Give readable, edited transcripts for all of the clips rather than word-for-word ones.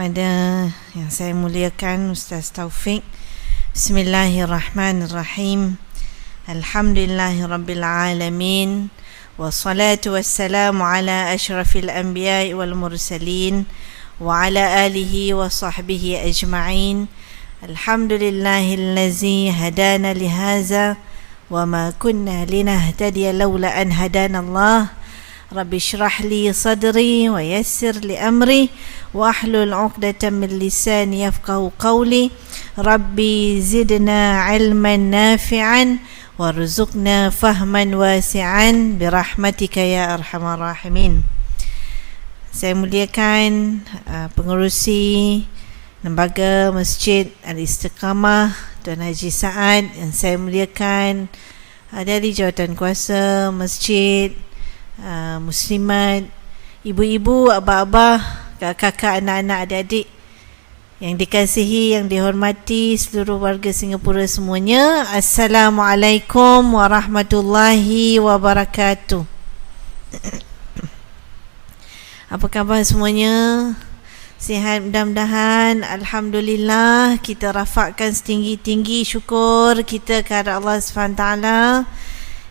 kepada yang saya muliakan Ustaz Taufik. Bismillahirrahmanirrahim. Alhamdulillahirabbil alamin. Wassalatu wassalamu ala asyrafil anbiya'i wal mursalin wa ala alihi wa sahbihi ajma'in. Alhamdulillahillazi hadana lihaza wa ma kunna linahtadiya laula an hadana Allah. Rabbi shrah li sadri wa yassir li amri wa ahlul 'uqdatam min lisani yafqahu qawli. Rabbi zidna 'ilman nafi'an warzuqna fahman wasi'an birahmatika ya arhamar rahimin. Saya muliakan pengerusi Lembaga Masjid Al-Istiqamah Tuan Haji Saad, yang saya muliakan dari jawatan kuasa masjid, muslimat, ibu-ibu, abah-abah, kakak-kakak, anak-anak, adik-adik yang dikasihi, yang dihormati seluruh warga Singapura semuanya. Assalamualaikum warahmatullahi wabarakatuh. Apa khabar semuanya? Sihat mudah-mudahan. Alhamdulillah, kita rafakkan setinggi-tinggi syukur kita kepada Allah SWT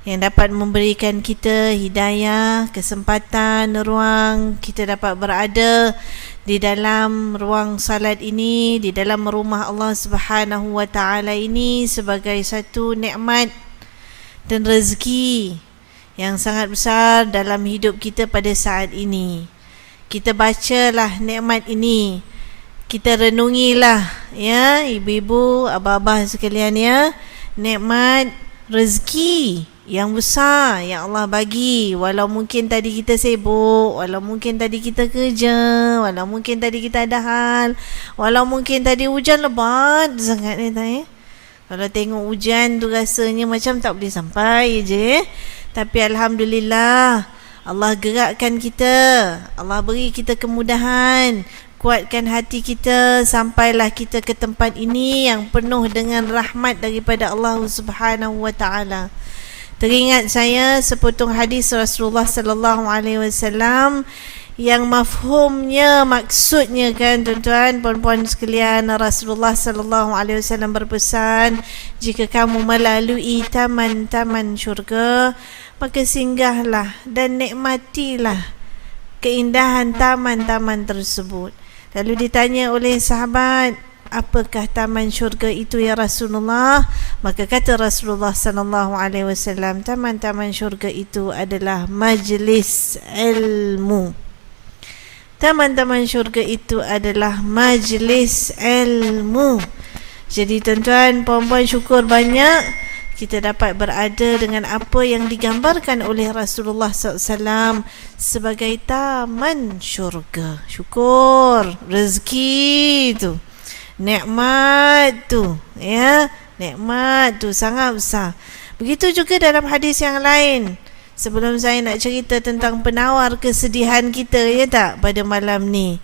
yang dapat memberikan kita hidayah, kesempatan, ruang kita dapat berada di dalam ruang salat ini, di dalam rumah Allah Subhanahu wa taala ini, sebagai satu nikmat dan rezeki yang sangat besar dalam hidup kita pada saat ini. Kita bacalah nikmat ini, kita renungilah ya ibu-ibu, abah-abah sekalian ya, nikmat rezeki yang besar yang Allah bagi. Walau mungkin tadi kita sibuk, walau mungkin tadi kita kerja, walau mungkin tadi kita ada hal, walau mungkin tadi hujan lebat sangat ni tak ya. Kalau tengok hujan tu rasanya macam tak boleh sampai je. Tapi Alhamdulillah, Allah gerakkan kita, Allah beri kita kemudahan, kuatkan hati kita sampailah kita ke tempat ini yang penuh dengan rahmat daripada Allah Subhanahu wa taala. Teringat saya sepotong hadis Rasulullah sallallahu alaihi wasallam yang mafhumnya, maksudnya kan tuan-tuan, puan-puan sekalian, Rasulullah sallallahu alaihi wasallam berpesan, jika kamu melalui taman-taman syurga, maka singgahlah dan nikmatilah keindahan taman-taman tersebut. Lalu ditanya oleh sahabat, apakah taman syurga itu ya Rasulullah? Maka kata Rasulullah sallallahu alaihi wasallam, taman-taman syurga itu adalah majlis ilmu. Taman-taman syurga itu adalah majlis ilmu. Jadi tuan-tuan, puan-puan, syukur banyak kita dapat berada dengan apa yang digambarkan oleh Rasulullah SAW sebagai taman syurga. Syukur, rezeki tu, nikmat tu, ya, nikmat tu sangat besar. Begitu juga dalam hadis yang lain. Sebelum saya nak cerita tentang penawar kesedihan kita, ya tak, pada malam ni.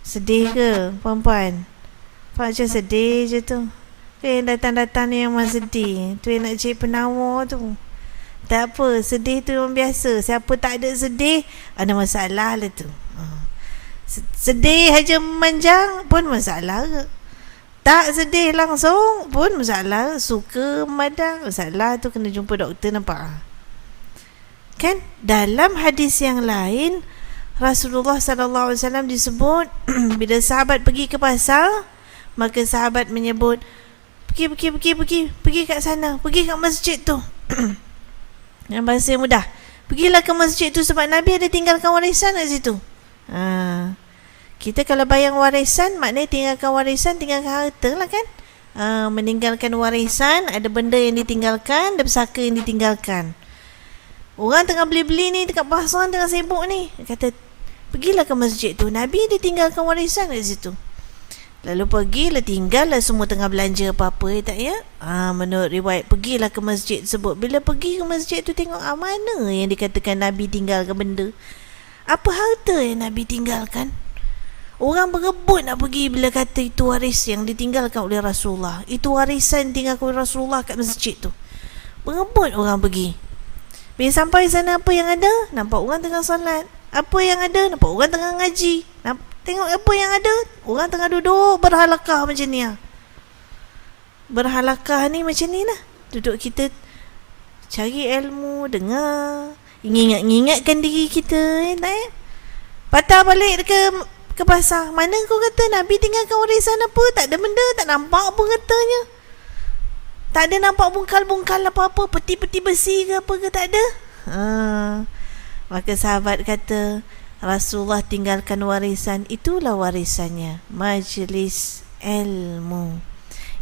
Sedih ke puan-puan? Macam sedih je tu. Yang datang-datang ni yang sedih, tu yang nak cari penawar tu. Tak apa, sedih tu yang biasa. Siapa tak ada sedih, ada masalah lah tu. Sedih aja memanjang pun masalah ke? Tak sedih langsung pun masalah. Suka memadang, masalah tu, kena jumpa doktor, nampak kan? Dalam hadis yang lain, Rasulullah sallallahu alaihi wasallam disebut bila sahabat pergi ke pasar, maka sahabat menyebut, pergi kat sana, pergi kat masjid tu. Yang bahasa mudah, pergilah ke masjid tu sebab Nabi ada tinggalkan warisan kat situ. Kita kalau bayang warisan, maknanya tinggalkan warisan, tinggalkan harta lah kan. Meninggalkan warisan, ada benda yang ditinggalkan, ada pesaka yang ditinggalkan. Orang tengah beli-beli ni dekat pasar, tengah sibuk ni, kata pergilah ke masjid tu, Nabi dia tinggalkan warisan kat situ. Lalu pergilah, tinggallah semua tengah belanja apa-apa, tak ya? Menurut riwayat, pergilah ke masjid tersebut. Bila pergi ke masjid tu, tengok mana yang dikatakan Nabi tinggalkan benda. Apa harta yang Nabi tinggalkan? Orang berebut nak pergi bila kata itu waris yang ditinggalkan oleh Rasulullah. Itu warisan tinggalkan oleh Rasulullah kat masjid tu. Berebut orang pergi. Bila sampai sana, apa yang ada? Nampak orang tengah solat. Apa yang ada? Nampak orang tengah ngaji. Tengok apa yang ada. Orang tengah duduk berhalakah macam ni. Berhalakah ni macam ni lah. Duduk kita cari ilmu, dengar, ingatkan diri kita. Patah balik ke pasar. Mana kau kata Nabi tinggalkan warisan apa? Tak ada benda, tak nampak pun katanya. Tak ada nampak bungkal-bungkal apa-apa, peti-peti besi ke apa ke, tak ada. Maka sahabat kata, Rasulullah tinggalkan warisan, itulah warisannya, majlis ilmu.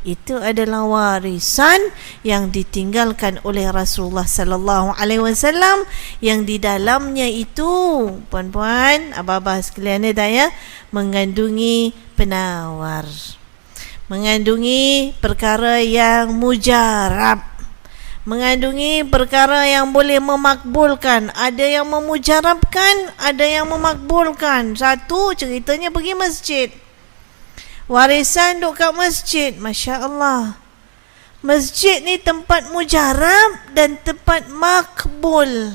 Itu adalah warisan yang ditinggalkan oleh Rasulullah sallallahu alaihi wasallam, yang di dalamnya itu, puan-puan, abah-abah sekalian ya, mengandungi penawar, mengandungi perkara yang mujarab, mengandungi perkara yang boleh memakbulkan. Ada yang memujarabkan, ada yang memakbulkan. Satu, ceritanya pergi masjid, warisan duk kat masjid. Masya Allah, masjid ni tempat mujarab dan tempat makbul.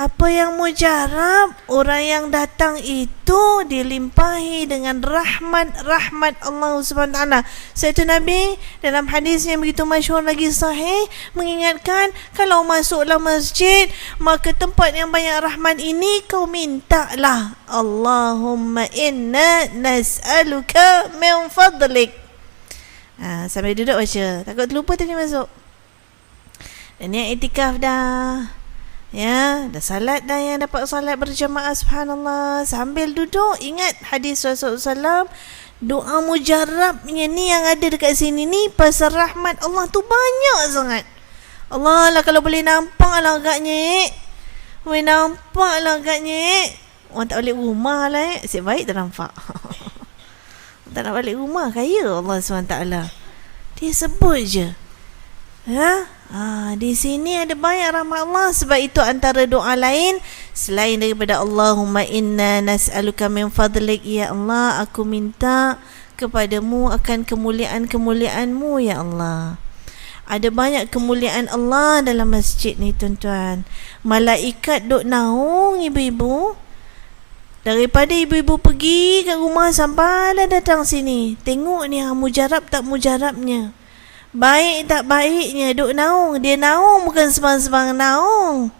Apa yang mujarab? Orang yang datang itu dilimpahi dengan rahmat Allah SWT. Satu Nabi dalam hadis yang begitu masyhur lagi sahih mengingatkan, kalau masuklah masjid, maka tempat yang banyak rahmat ini kau mintalah, Allahumma inna nas'aluka min fadlik. Sambil duduk baca, takut terlupa tadi masuk. Dan yang iktikaf dah, ya, dah salat dah, yang dapat salat berjamaah, subhanallah, sambil duduk ingat hadis Rasulullah SAW, doa mujarabnya ni yang ada dekat sini ni pasal rahmat Allah tu banyak sangat. Allah lah, kalau boleh nampak lah agaknya, boleh nampak lah agaknya. Orang tak balik rumah lah, asyik baik tak nampak. Tak nak balik rumah, kaya Allah SWT. Dia sebut je, di sini ada banyak rahmat Allah. Sebab itu antara doa lain selain daripada Allahumma inna nas'aluka min fadlik, ya Allah, aku minta kepadamu akan kemuliaan-kemuliaanmu, ya Allah. Ada banyak kemuliaan Allah dalam masjid ni, tuan-tuan. Malaikat duk naung ibu-ibu. Daripada ibu-ibu pergi kat rumah sampailah datang sini, tengok ni mujarab tak mujarabnya, baik tak baiknya, duk naung. Dia naung bukan semang-semang naung.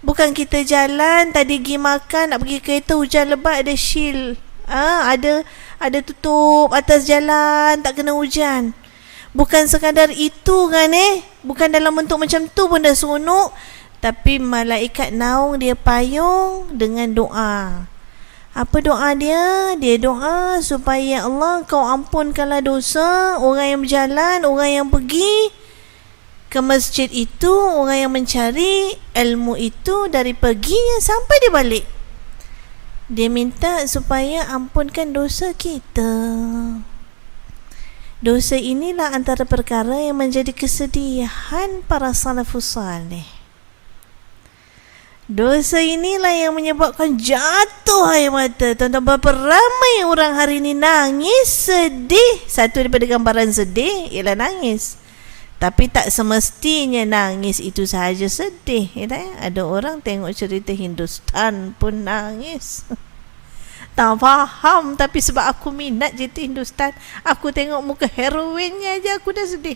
Bukan kita jalan tadi pergi makan, nak pergi kereta, hujan lebat, ada shield, ada tutup atas jalan, tak kena hujan. Bukan sekadar itu kan, bukan dalam bentuk macam tu pun dah seronok. Tapi malaikat naung, dia payung dengan doa. Apa doa dia? Dia doa supaya, ya Allah, kau ampunkanlah dosa orang yang berjalan, orang yang pergi ke masjid itu, orang yang mencari ilmu itu dari perginya sampai dia balik. Dia minta supaya ampunkan dosa kita. Dosa inilah antara perkara yang menjadi kesedihan para salafus salih. Dosa inilah yang menyebabkan jatuh air mata. Tuan-tuan, berapa ramai orang hari ini nangis, sedih. Satu daripada gambaran sedih ialah nangis. Tapi tak semestinya nangis itu sahaja sedih. Ada orang tengok cerita Hindustan pun nangis. Tak faham, tapi sebab aku minat cerita Hindustan, aku tengok muka heroinnya aja aku dah sedih.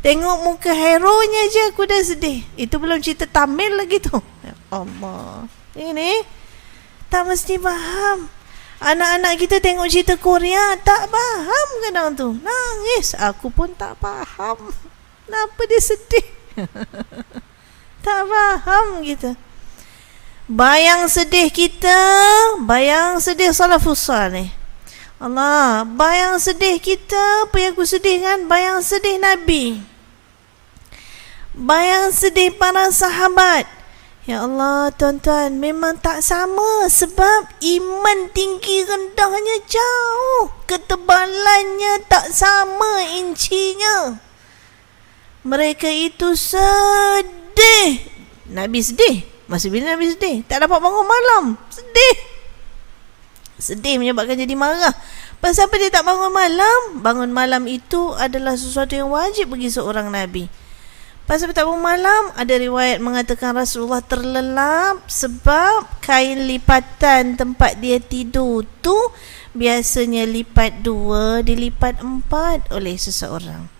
Tengok muka hero-nya je aku dah sedih. Itu belum cerita Tamil lagi tu. Ya Allah, ini tak mesti faham. Anak-anak kita tengok cerita Korea, tak faham kadang tu, nangis. Aku pun tak faham kenapa dia sedih. Tak faham kita. Bayang sedih kita, bayang sedih salafus salih. Allah, bayang sedih kita. Apa yang aku sedih kan? Bayang sedih Nabi, bayang sedih para sahabat. Ya Allah, tuan-tuan, memang tak sama. Sebab iman tinggi rendahnya jauh, ketebalannya tak sama incinya. Mereka itu sedih. Nabi sedih. Masa bila Nabi sedih? Tak dapat bangun malam, sedih. Sedih menyebabkan jadi marah. Pasal apa dia tak bangun malam? Bangun malam itu adalah sesuatu yang wajib bagi seorang Nabi. Pasal betapa malam, ada riwayat mengatakan Rasulullah terlelap sebab kain lipatan tempat dia tidur tu biasanya lipat 2, dilipat 4 oleh seseorang.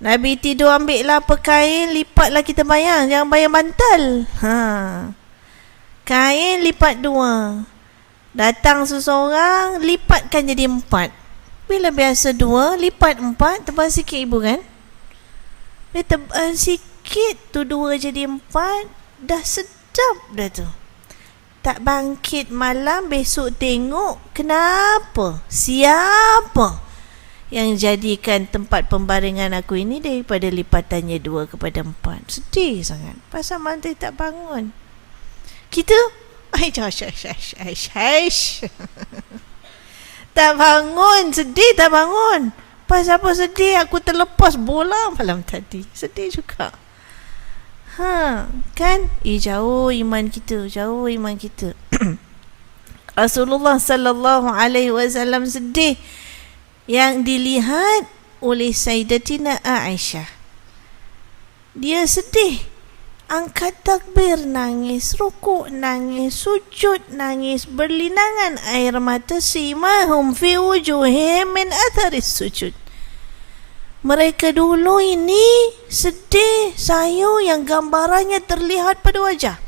Nabi tidur, ambil lah apa kain, lipatlah, kita bayang, jangan bayang bantal. Kain lipat 2. Datang seseorang, lipatkan jadi 4. Bila biasa 2, lipat 4, tebal sikit ibu kan? Dia tebal sikit tu 2 jadi 4, dah sedap dah tu. Tak bangkit malam, besok tengok kenapa, siapa yang jadikan tempat pembaringan aku ini daripada lipatannya 2 kepada 4. Sedih sangat. Pasal mantai tak bangun. Kita tak bangun, sedih tak bangun. Pasal apa sedih? Aku terlepas bola malam tadi. Sedih juga. Kan? Jauh iman kita, jauh iman kita. Rasulullah sallallahu alaihi wasallam sedih yang dilihat oleh Sayyidatina Aisyah. Dia sedih. Angkat takbir, nangis, rukuk, nangis, sujud, nangis, berlinangan air mata, simahum fi wujuhim min atharis sujud. Mereka dulu ini sedih, sayu yang gambarannya terlihat pada wajah.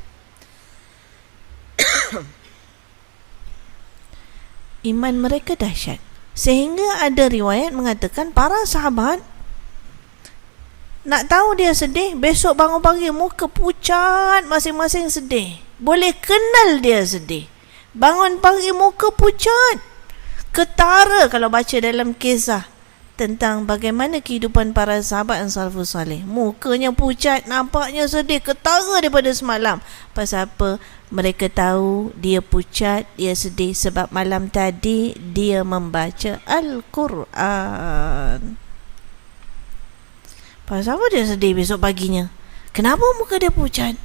Iman mereka dahsyat. Sehingga ada riwayat mengatakan para sahabat nak tahu dia sedih, besok bangun pagi muka pucat, masing-masing sedih. Boleh kenal dia sedih. Bangun pagi muka pucat. Ketara kalau baca dalam kisah tentang bagaimana kehidupan para sahabat dan salafus salih. Mukanya pucat, nampaknya sedih, ketara daripada semalam. Pasal apa? Mereka tahu dia pucat, dia sedih sebab malam tadi dia membaca Al-Quran. Pasal apa dia sedih besok paginya? Kenapa muka dia pucat?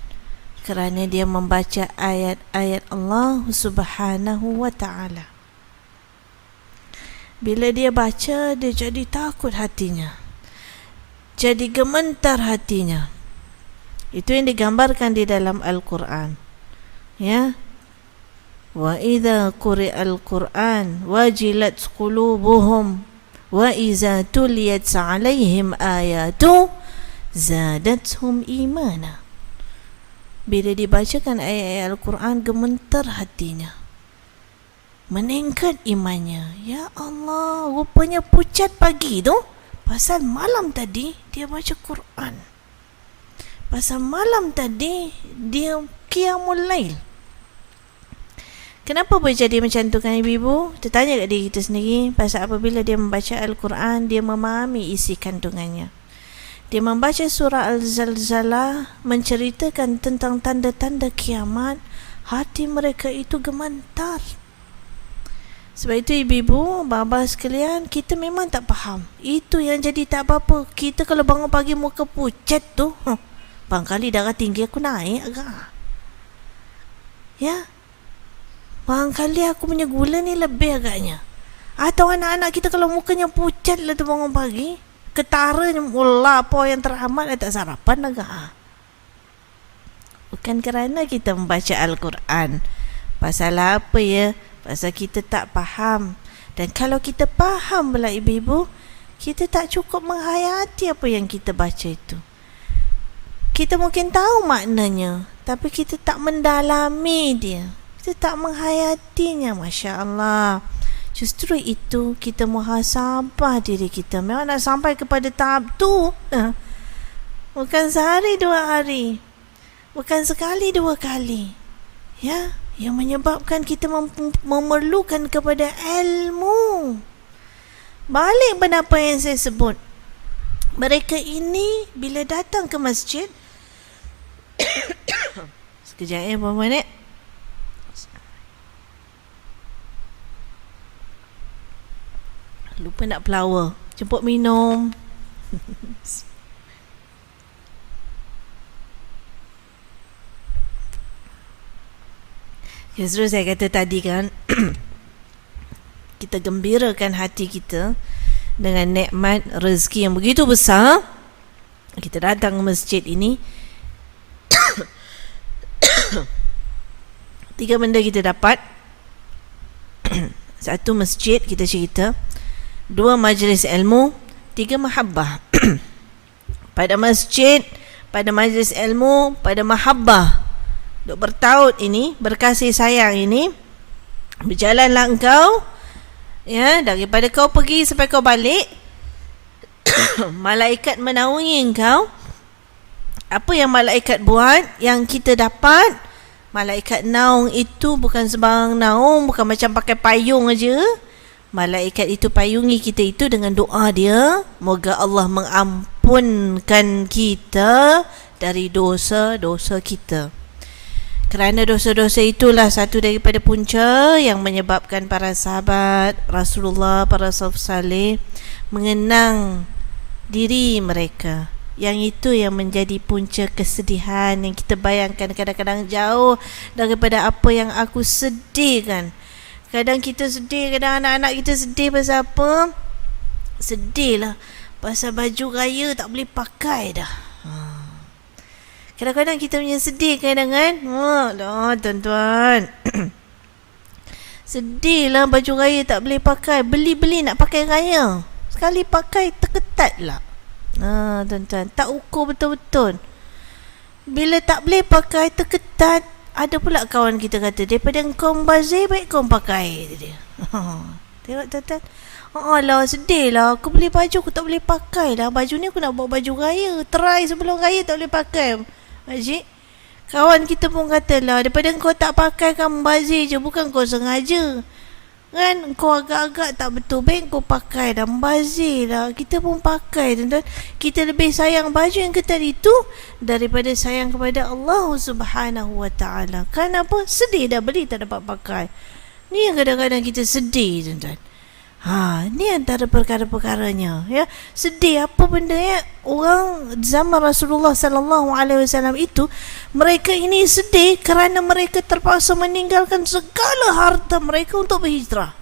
Kerana dia membaca ayat-ayat Allah Subhanahu wa ta'ala. Bila dia baca, dia jadi takut hatinya, jadi gemetar hatinya. Itu yang digambarkan di dalam Al-Quran. Ya, wa idza quri'al Qur'an wajilat qulubuhum wa idza tuliyat 'alaihim ayatu zadatuhum imana. Bila dibacakan ayat-ayat Al-Quran, gemetar hatinya, meningkat imannya. Ya Allah, rupanya pucat pagi tu pasal malam tadi dia baca Quran. Pasal malam tadi dia qiyamul lail. Kenapa boleh jadi macam tu kan ibu-ibu? Kita tanya kat diri kita sendiri. Pasal apabila dia membaca Al-Quran, dia memahami isi kandungannya. Dia membaca surah Al-Zalzalah, menceritakan tentang tanda-tanda kiamat, hati mereka itu gemetar. Sebab itu ibu-ibu, bapa sekalian, kita memang tak faham. Itu yang jadi tak apa-apa. Kita kalau bangun pagi muka pucat tu, barangkali darah tinggi aku naik agak. Ya, barangkali aku punya gula ni lebih agaknya. Atau anak-anak kita kalau mukanya pucat lah tu bangun pagi, ketaranya, Allah apa yang teramat dah tak sarapan agak. Bukan kerana kita membaca Al-Quran. Pasal apa ya? Pasal kita tak faham. Dan kalau kita faham pula ibu-ibu, kita tak cukup menghayati apa yang kita baca itu. Kita mungkin tahu maknanya, tapi kita tak mendalami dia. Kita tak menghayatinya. Masya Allah. Justru itu kita muhasabah diri kita. Memang nak sampai kepada tahap tu, bukan sehari dua hari, bukan sekali dua kali, ya, yang menyebabkan kita memerlukan kepada ilmu. Balik pada apa yang saya sebut, mereka ini bila datang ke masjid sekejap ya berapa minit. Lupa nak flower, jemput minum. Justru saya kata tadi kan, kita gembirakan hati kita dengan nikmat rezeki yang begitu besar. Kita datang ke masjid ini, 3 benda kita dapat. 1, masjid kita cerita. 2, majlis ilmu. 3, mahabbah. Pada masjid, pada majlis ilmu, pada mahabbah, duk bertaut ini, berkasih sayang ini, berjalanlah engkau, ya, daripada kau pergi sampai kau balik, malaikat menaungi engkau. Apa yang malaikat buat, yang kita dapat, malaikat naung itu bukan sembarang naung, bukan macam pakai payung aja. Malaikat itu payungi kita itu dengan doa dia, moga Allah mengampunkan kita dari dosa-dosa kita. Kerana dosa-dosa itulah satu daripada punca yang menyebabkan para sahabat Rasulullah, para salaf saleh mengenang diri mereka. Yang itu yang menjadi punca kesedihan yang kita bayangkan kadang-kadang jauh daripada apa yang aku sedihkan. Kadang kita sedih, kadang anak-anak kita sedih pasal apa? Sedih lah pasal baju raya tak boleh pakai dah. Kadang-kadang kita punya sedih kadang-kadang, tuan-tuan. Sedih lah baju raya tak boleh pakai. Beli-beli nak pakai raya, sekali pakai terketat lah. Tuan-tuan, tak ukur betul-betul. Bila tak boleh pakai terketat, ada pula kawan kita kata, daripada kau membazir, baik kau pakai dia. Tengok tuan-tuan. Alah, sedih lah. Aku beli baju, aku tak boleh pakai lah. Baju ni aku nak bawa baju raya. Try sebelum raya tak boleh pakai. Makcik, kawan kita pun kata lah, daripada kau tak pakai, kau membazir je. Bukan kau sengaja. Kan, kau agak-agak tak betul, baik kau pakai dah, membazir lah. Kita pun pakai, tuan-tuan. Kita lebih sayang baju yang ketat itu daripada sayang kepada Allah Subhanahu Wa Taala. Kan apa? Sedih dah beli tak dapat pakai. Ni yang kadang-kadang kita sedih, tuan-tuan. Ni antara perkara-perkaranya, ya. Sedih apa benda ya? Orang zaman Rasulullah sallallahu alaihi wasallam itu, mereka ini sedih kerana mereka terpaksa meninggalkan segala harta mereka untuk berhijrah.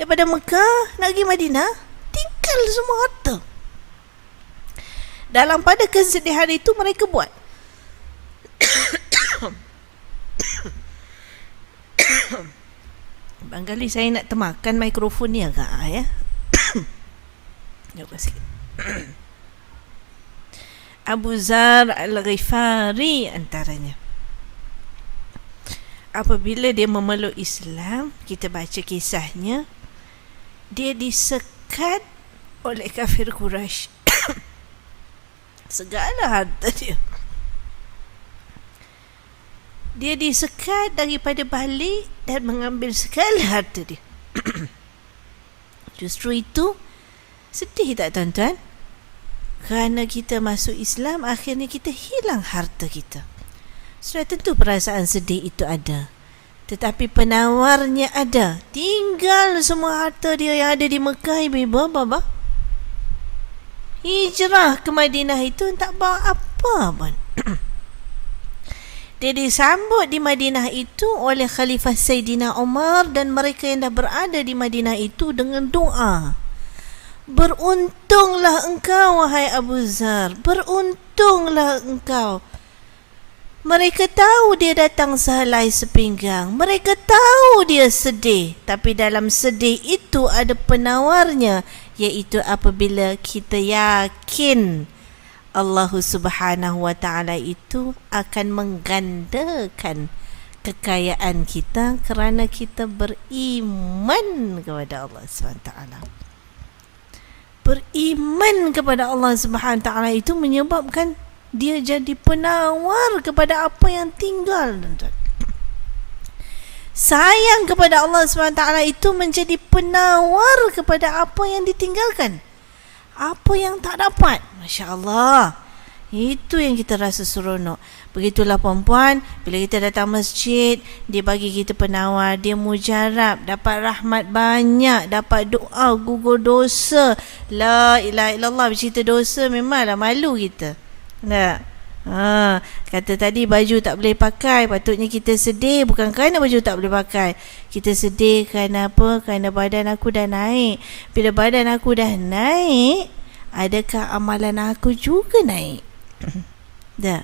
Daripada Mekah nak pergi Madinah, tinggal semua harta. Dalam pada kesedihan itu mereka buat barangkali saya nak temakan mikrofon ni agak, ya. Jom sikit. Abu Zar Al-Ghifari antaranya. Apabila dia memeluk Islam, kita baca kisahnya, dia disekat oleh kafir Quraisy. Segala harta dia. Dia disekat daripada balik dan mengambil segala harta dia. Justru itu, sedih tak tuan-tuan? Kerana kita masuk Islam, akhirnya kita hilang harta kita. Sudah tentu perasaan sedih itu ada. Tetapi penawarnya ada. Tinggal semua harta dia yang ada di Mekah, ibu-ibu, bapa. Hijrah ke Madinah itu tak bawa apa pun. Dia disambut di Madinah itu oleh Khalifah Sayyidina Umar dan mereka yang dah berada di Madinah itu dengan doa. Beruntunglah engkau, wahai Abu Zar. Beruntunglah engkau. Mereka tahu dia datang sehelai sepinggang. Mereka tahu dia sedih. Tapi dalam sedih itu ada penawarnya, iaitu apabila kita yakin Allah Subhanahu Wa Taala itu akan menggandakan kekayaan kita kerana kita beriman kepada Allah Subhanahu Wa Taala. Beriman kepada Allah Subhanahu Wa Taala itu menyebabkan dia jadi penawar kepada apa yang tinggal. Sayang kepada Allah Subhanahu Wa Taala itu menjadi penawar kepada apa yang ditinggalkan, apa yang tak dapat. Masya Allah. Itu yang kita rasa seronok. Begitulah perempuan, bila kita datang masjid, dia bagi kita penawar, dia mujarab, dapat rahmat banyak, dapat doa, gugur dosa. La ilaha illallah. Bercerita dosa memanglah malu kita. Tak? Kata tadi baju tak boleh pakai, patutnya kita sedih bukan kerana baju tak boleh pakai. Kita sedih kerana apa? Kerana badan aku dah naik. Bila badan aku dah naik, adakah amalan aku juga naik? Dah.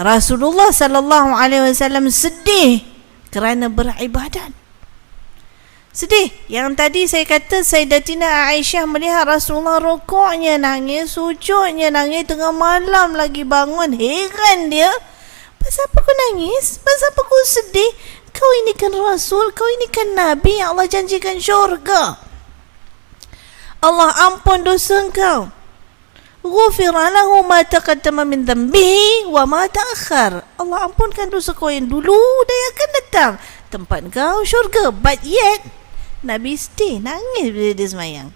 Rasulullah sallallahu alaihi wasallam sedih kerana beribadat. Sedih. Yang tadi saya kata Sayyidatina Aisyah melihat Rasulullah rukuknya nangis, sujudnya nangis, tengah malam lagi bangun. Heran dia. Pasal apa kau nangis? Pasal apa kau sedih? Kau ini kan Rasul, kau ini kan Nabi yang Allah janjikan syurga. Allah ampun dosa engkau. Ghufira lahu ma taqaddama min dhanbihi wa ma ta'akhkhar. Allah ampunkan dosa kau yang dulu dan yang akan datang. Tempat kau syurga. But yet Nabi sedih, nangis bila dia semayang.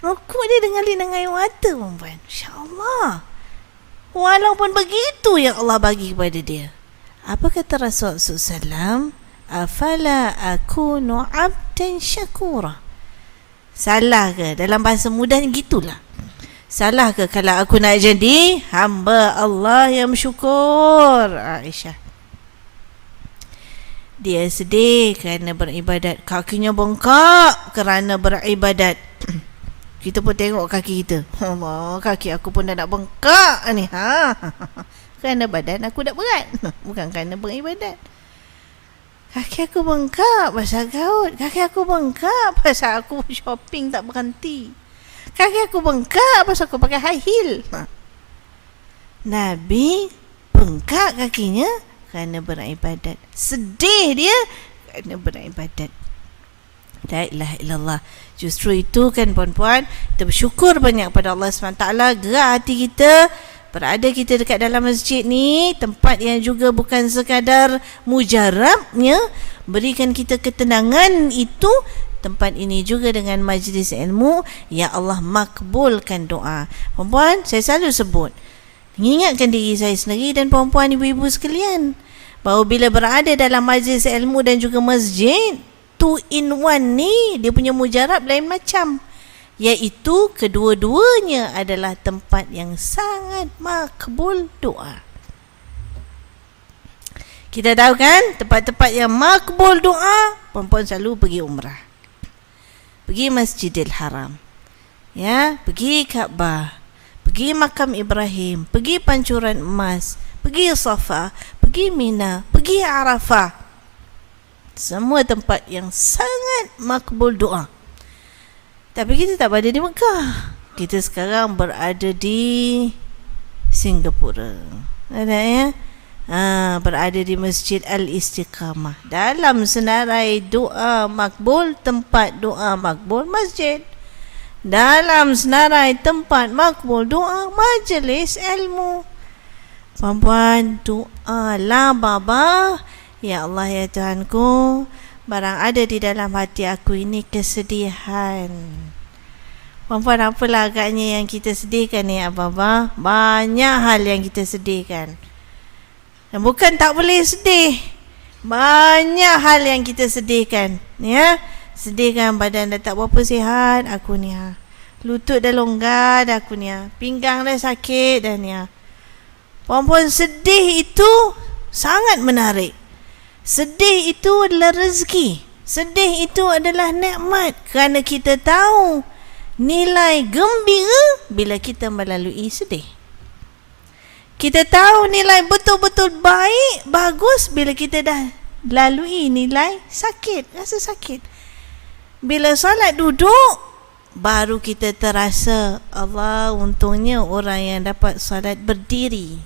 Rukuk dia dengan air mata, perempuan. InsyaAllah. Walaupun begitu yang Allah bagi kepada dia. Apa kata Rasulullah SAW? Afala akunu abdan syakura. Salah ke? Dalam bahasa mudah gitulah. Salah ke kalau aku nak jadi hamba Allah yang bersyukur? Aisyah. Dia sedih kerana beribadat. Kakinya bengkak kerana beribadat. Kita pun tengok kaki kita. Allah, kaki aku pun dah nak bengkak ni. Kerana badan aku dah berat. Bukan kerana beribadat. Kaki aku bengkak pasal gaut. Kaki aku bengkak pasal aku shopping tak berhenti. Kaki aku bengkak pasal aku pakai high heel. Nabi bengkak kakinya kerana beribadat. Sedih dia kerana beribadat. La ilaha illallah. Justru itu kan puan-puan, kita bersyukur banyak pada Allah SWT. Gerak hati kita. Berada kita dekat dalam masjid ni, tempat yang juga bukan sekadar mujarabnya berikan kita ketenangan itu. Tempat ini juga dengan majlis ilmu, ya Allah makbulkan doa. Perempuan, saya selalu sebut, mengingatkan diri saya sendiri dan perempuan ibu-ibu sekalian, bahawa bila berada dalam majlis ilmu dan juga masjid, 2 in 1 ni, dia punya mujarab lain macam. Iaitu kedua-duanya adalah tempat yang sangat makbul doa. Kita tahu kan, tempat-tempat yang makbul doa, perempuan selalu pergi umrah. Pergi Masjidil Haram, ya, pergi Kaabah, pergi Makam Ibrahim, pergi Pancuran Emas, pergi Safa, pergi Mina, pergi Arafah. Semua tempat yang sangat makbul doa. Tapi kita tak berada di Mekah. Kita sekarang berada di Singapura. Ada ya? Berada di Masjid Al-Istiqamah. Dalam senarai doa makbul, tempat doa makbul, masjid. Dalam senarai tempat makbul doa, majlis ilmu. Puan-puan, doalah baba. Ya Allah, ya Tuhanku, barang ada di dalam hati aku ini kesedihan. Puan-puan, apalah agaknya yang kita sedihkan ni, Abah? Banyak hal yang kita sedihkan. Dan bukan tak boleh sedih. Banyak hal yang kita sedihkan. Ya, sedihkan badan dah tak berapa sihat aku ni. Lutut dah longgar dah aku ni. Pinggang dah sakit dah ni. Puan-puan, sedih itu sangat menarik. Sedih itu adalah rezeki. Sedih itu adalah nikmat. Kerana kita tahu nilai gembira bila kita melalui sedih. Kita tahu nilai betul-betul baik, bagus bila kita dah lalui nilai sakit, rasa sakit. Bila solat duduk, baru kita terasa, Allah, untungnya orang yang dapat solat berdiri.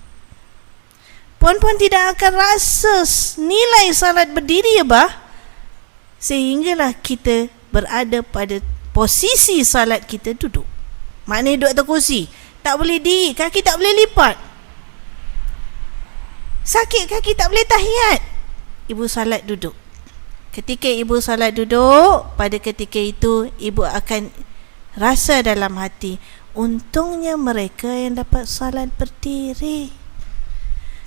Puan-puan tidak akan rasa nilai solat berdiri, Abah, sehinggalah kita berada pada posisi solat kita duduk. Maknanya duduk atas kursi, tak boleh diri, kaki tak boleh lipat. Sakit kaki tak boleh tahiyat. Ibu salat duduk. Ketika ibu salat duduk, pada ketika itu ibu akan rasa dalam hati, untungnya mereka yang dapat salat berdiri.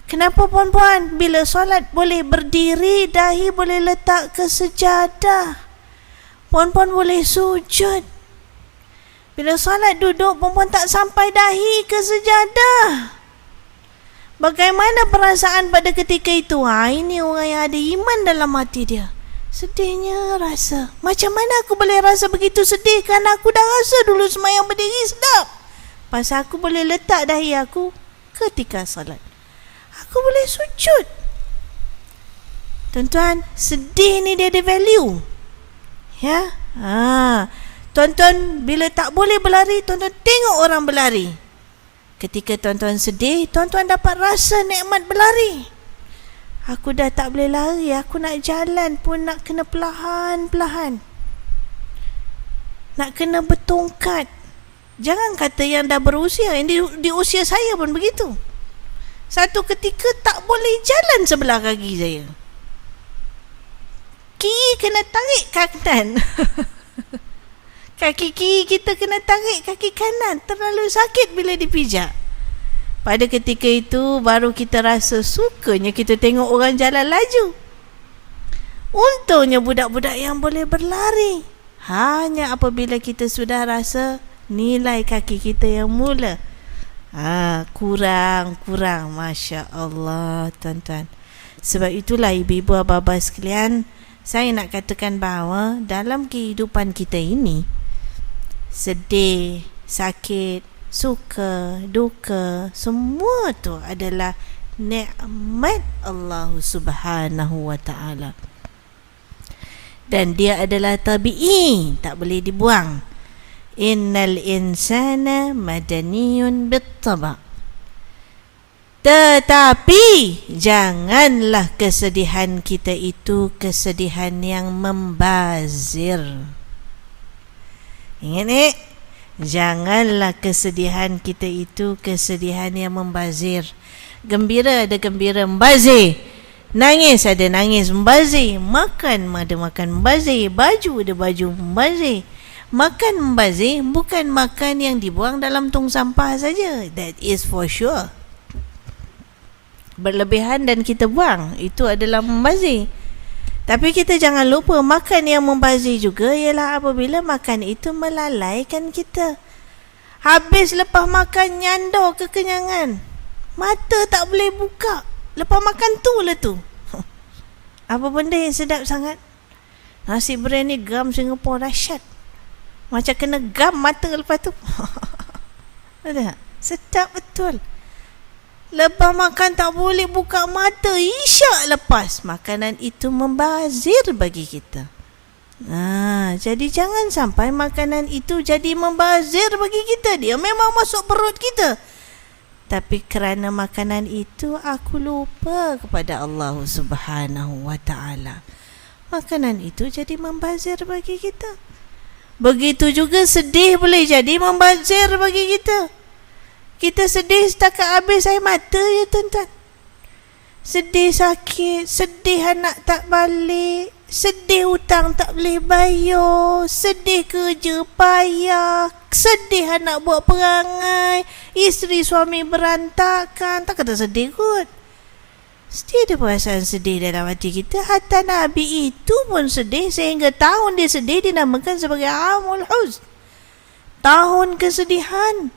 Kenapa puan-puan? Bila salat boleh berdiri, dahi boleh letak ke sejadah, puan-puan boleh sujud. Bila salat duduk, puan-puan tak sampai dahi ke sejadah. Bagaimana perasaan pada ketika itu? Ini orang yang ada iman dalam hati dia. Sedihnya rasa. Macam mana aku boleh rasa begitu sedih? Kan aku dah rasa dulu semayang berdiri sedap. Pasal aku boleh letak dahi aku ketika salat. Aku boleh sujud. Tuan-tuan, sedih ni dia ada value. Ya. Tuan-tuan bila tak boleh berlari, tuan-tuan tengok orang berlari. Ketika tuan-tuan sedih, tuan-tuan dapat rasa nikmat berlari. Aku dah tak boleh lari, aku nak jalan pun nak kena perlahan-perlahan. Nak kena bertongkat. Jangan kata yang dah berusia, yang di usia saya pun begitu. Satu ketika tak boleh jalan sebelah kaki saya. Kiri kena tarik kanan. Kaki kiri kita kena tarik kaki kanan. Terlalu sakit bila dipijak. Pada ketika itu baru kita rasa sukanya kita tengok orang jalan laju. Untungnya budak-budak yang boleh berlari. Hanya apabila kita sudah rasa nilai kaki kita yang mula kurang. Masya Allah, tuan-tuan. Sebab itulah ibu-ibu abah-abah sekalian, saya nak katakan bahawa dalam kehidupan kita ini, sedih, sakit, suka, duka, semua tu adalah nikmat Allah Subhanahu wa ta'ala. Dan dia adalah tabi'i, tak boleh dibuang. Innal insana madaniyun bittaba'. Tetapi janganlah kesedihan kita itu kesedihan yang membazir. Ingat ni, janganlah kesedihan kita itu kesedihan yang membazir. Gembira ada gembira membazir, nangis ada nangis membazir, makan ada makan membazir, baju ada baju membazir. Makan membazir bukan makan yang dibuang dalam tong sampah saja. That is for sure. Berlebihan dan kita buang, itu adalah membazir. Tapi kita jangan lupa makan yang membazir juga ialah apabila makan itu melalaikan kita. Habis lepas makan nyandor kekenyangan, mata tak boleh buka. Lepas makan tu lah tu. Apa benda yang sedap sangat? Nasi biryani gam Singapura dahsyat. Macam kena gam mata lepas tu. Ada? Sedap betul. Lepas makan tak boleh buka mata, isyak lepas. Makanan itu membazir bagi kita. Jadi jangan sampai makanan itu jadi membazir bagi kita. Dia memang masuk perut kita. Tapi kerana makanan itu aku lupa kepada Allah Subhanahu wa ta'ala. Makanan itu jadi membazir bagi kita. Begitu juga sedih boleh jadi membazir bagi kita. Kita sedih setakat habis air mata ya tuan-tuan. Sedih sakit, sedih anak tak balik, sedih hutang tak boleh bayar, sedih kerja payah, sedih anak buat perangai, isteri suami berantakan. Tak kata sedih kot. Mesti ada perasaan sedih dalam hati kita. Hatta Nabi itu pun sedih sehingga tahun dia sedih dinamakan sebagai Amul Huzn, tahun kesedihan.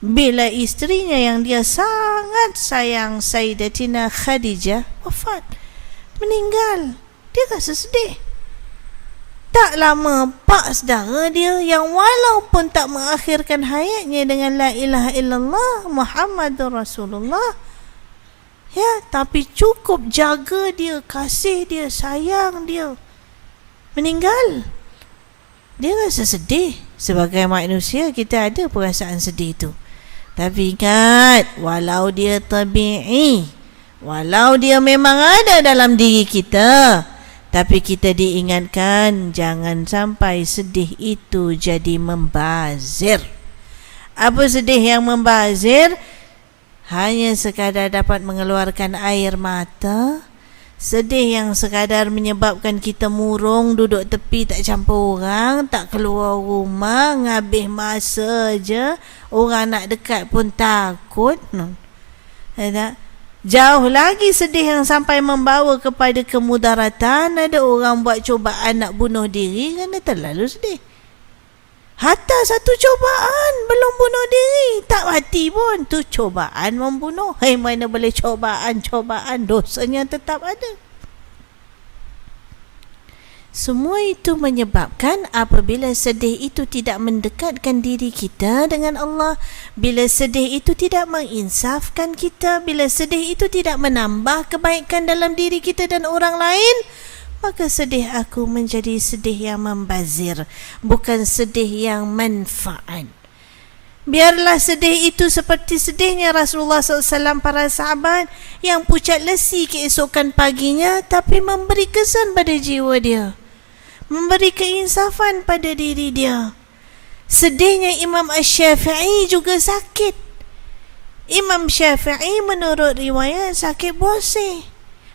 Bila isterinya yang dia sangat sayang, Sayyidatina Khadijah, wafat, meninggal, dia rasa sedih. Tak lama pak saudara dia yang walaupun tak mengakhirkan hayatnya dengan la ilaha illallah Muhammadur Rasulullah, ya, tapi cukup jaga dia, kasih dia, sayang dia, meninggal. Dia rasa sedih. Sebagai manusia kita ada perasaan sedih tu. Tapi ingat, walau dia tabi'i, walau dia memang ada dalam diri kita, tapi kita diingatkan jangan sampai sedih itu jadi membazir. Apa sedih yang membazir? Hanya sekadar dapat mengeluarkan air mata. Sedih yang sekadar menyebabkan kita murung, duduk tepi tak campur orang, tak keluar rumah, ngabih masa je. Orang nak dekat pun takut. Ada? Jauh lagi sedih yang sampai membawa kepada kemudaratan. Ada orang buat cubaan nak bunuh diri kerana terlalu sedih. Hatta satu cubaan belum bunuh diri, tak mati pun. Tu cubaan membunuh. Mana boleh cubaan, dosanya tetap ada. Semua itu menyebabkan apabila sedih itu tidak mendekatkan diri kita dengan Allah, bila sedih itu tidak menginsafkan kita, bila sedih itu tidak menambah kebaikan dalam diri kita dan orang lain, maka sedih aku menjadi sedih yang membazir, bukan sedih yang manfaat. Biarlah sedih itu seperti sedihnya Rasulullah SAW, para sahabat yang pucat lesi keesokan paginya, tapi memberi kesan pada jiwa dia, memberi keinsafan pada diri dia. Sedihnya Imam Asy-Syafi'i juga sakit. Imam Syafi'i menurut riwayat sakit boseh,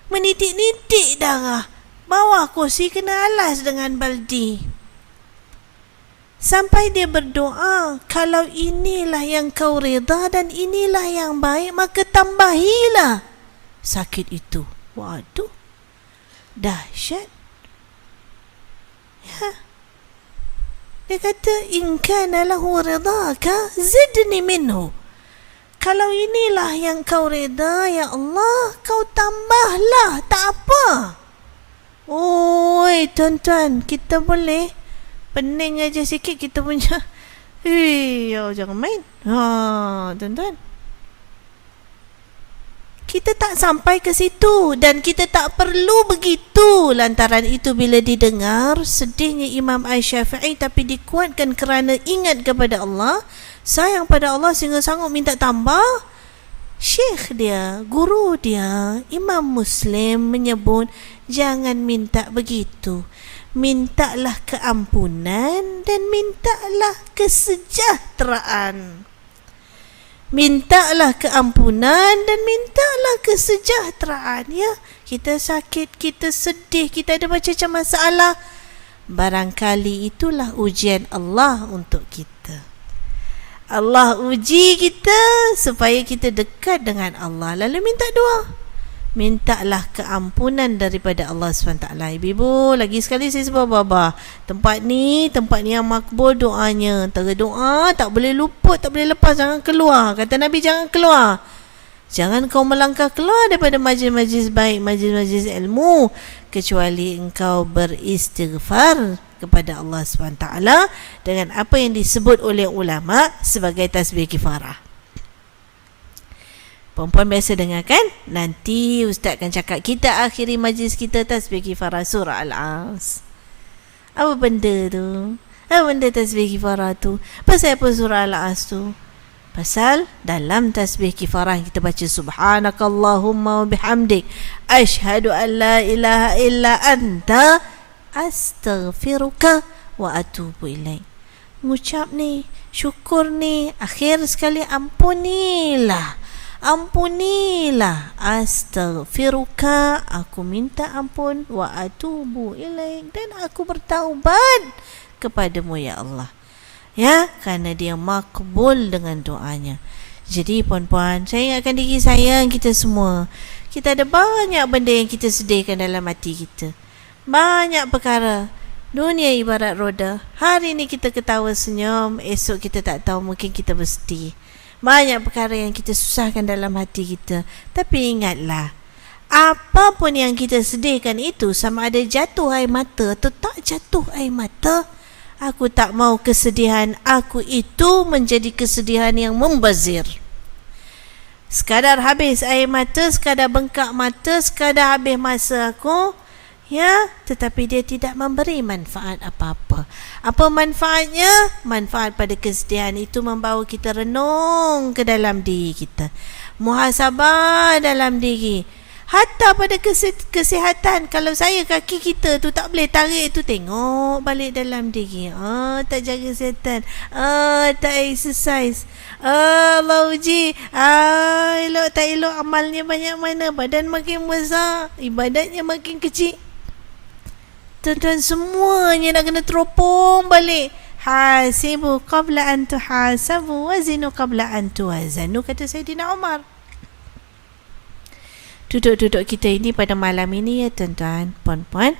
menitik-nitik darah, bawah kursi kena alas dengan baldi. Sampai dia berdoa, kalau inilah yang kau reda dan inilah yang baik, maka tambahilah sakit itu. Waduh, dahsyat. Ya. Dia kata, in kana lahu ridaka zidni minhu. Kalau inilah yang kau reda, ya Allah, kau tambahlah, tak apa. Oi, tuan-tuan, kita boleh pening aja sikit kita punya. Jangan main. Tuan-tuan, kita tak sampai ke situ dan kita tak perlu begitu. Lantaran itu bila didengar sedihnya Imam Asy-Syafi'i tapi dikuatkan kerana ingat kepada Allah, sayang pada Allah sehingga sanggup minta tambah, syekh dia, guru dia, Imam Muslim menyebut, jangan minta begitu. Mintalah keampunan dan mintalah kesejahteraan. Mintalah keampunan dan mintalah kesejahteraan. Ya, kita sakit, kita sedih, kita ada macam-macam masalah. Barangkali itulah ujian Allah untuk kita. Allah uji kita supaya kita dekat dengan Allah. Lalu minta doa. Mintalah keampunan daripada Allah SWT. Ibu-ibu, lagi sekali saya sebut Baba, tempat ni yang makbul doanya. Antara doa tak boleh luput, tak boleh lepas, jangan keluar. Kata Nabi, jangan keluar. Jangan kau melangkah keluar daripada majlis-majlis baik, majlis-majlis ilmu, kecuali engkau beristighfar kepada Allah SWT dengan apa yang disebut oleh ulama sebagai tasbih kifarah. Perempuan biasa dengar kan? Nanti Ustaz akan cakap, kita akhiri majlis kita tasbih kifarah surah Al-As. Apa benda tu? Apa benda tasbih kifarah tu? Pasal apa surah Al-As tu? Pasal dalam tasbih kifarah kita baca subhanakallahumma wa bihamdik asyhadu an la ilaha illa anta astaghfiruka wa atubu ilaik. Mengucap ni, syukur ni, akhir sekali ampunilah. Ampunilah, astaghfiruka, aku minta ampun, wa atubu ilaik, dan aku bertaubat kepadamu ya Allah. Ya, kerana dia makbul dengan doanya. Jadi puan-puan, saya ingatkan diri saya, kita semua, kita ada banyak benda yang kita sedihkan dalam hati kita. Banyak perkara. Dunia ibarat roda. Hari ni kita ketawa senyum, esok kita tak tahu, mungkin kita bersedih. Banyak perkara yang kita susahkan dalam hati kita. Tapi ingatlah, apapun yang kita sedihkan itu, sama ada jatuh air mata atau tak jatuh air mata, aku tak mau kesedihan aku itu menjadi kesedihan yang membazir. Sekadar habis air mata, sekadar bengkak mata, sekadar habis masa aku, ya, tetapi dia tidak memberi manfaat apa-apa. Apa manfaatnya? Manfaat pada kesedihan itu membawa kita renung ke dalam diri kita, muhasabah dalam diri. Hatta pada kesihatan, kalau saya kaki kita tu tak boleh tarik tu, tengok balik dalam diri. Tak jaga kesihatan, tak exercise, Allah uji, elok tak elok, amalnya banyak mana, badan makin besar, ibadatnya makin kecil. Tuan-tuan semuanya nak kena teropong balik. Hasibu qabla an tuhasabu, wazinu qabla an tuwazanu, kata Sayyidina Umar. Duduk-duduk kita ini pada malam ini ya tuan-tuan, puan-puan,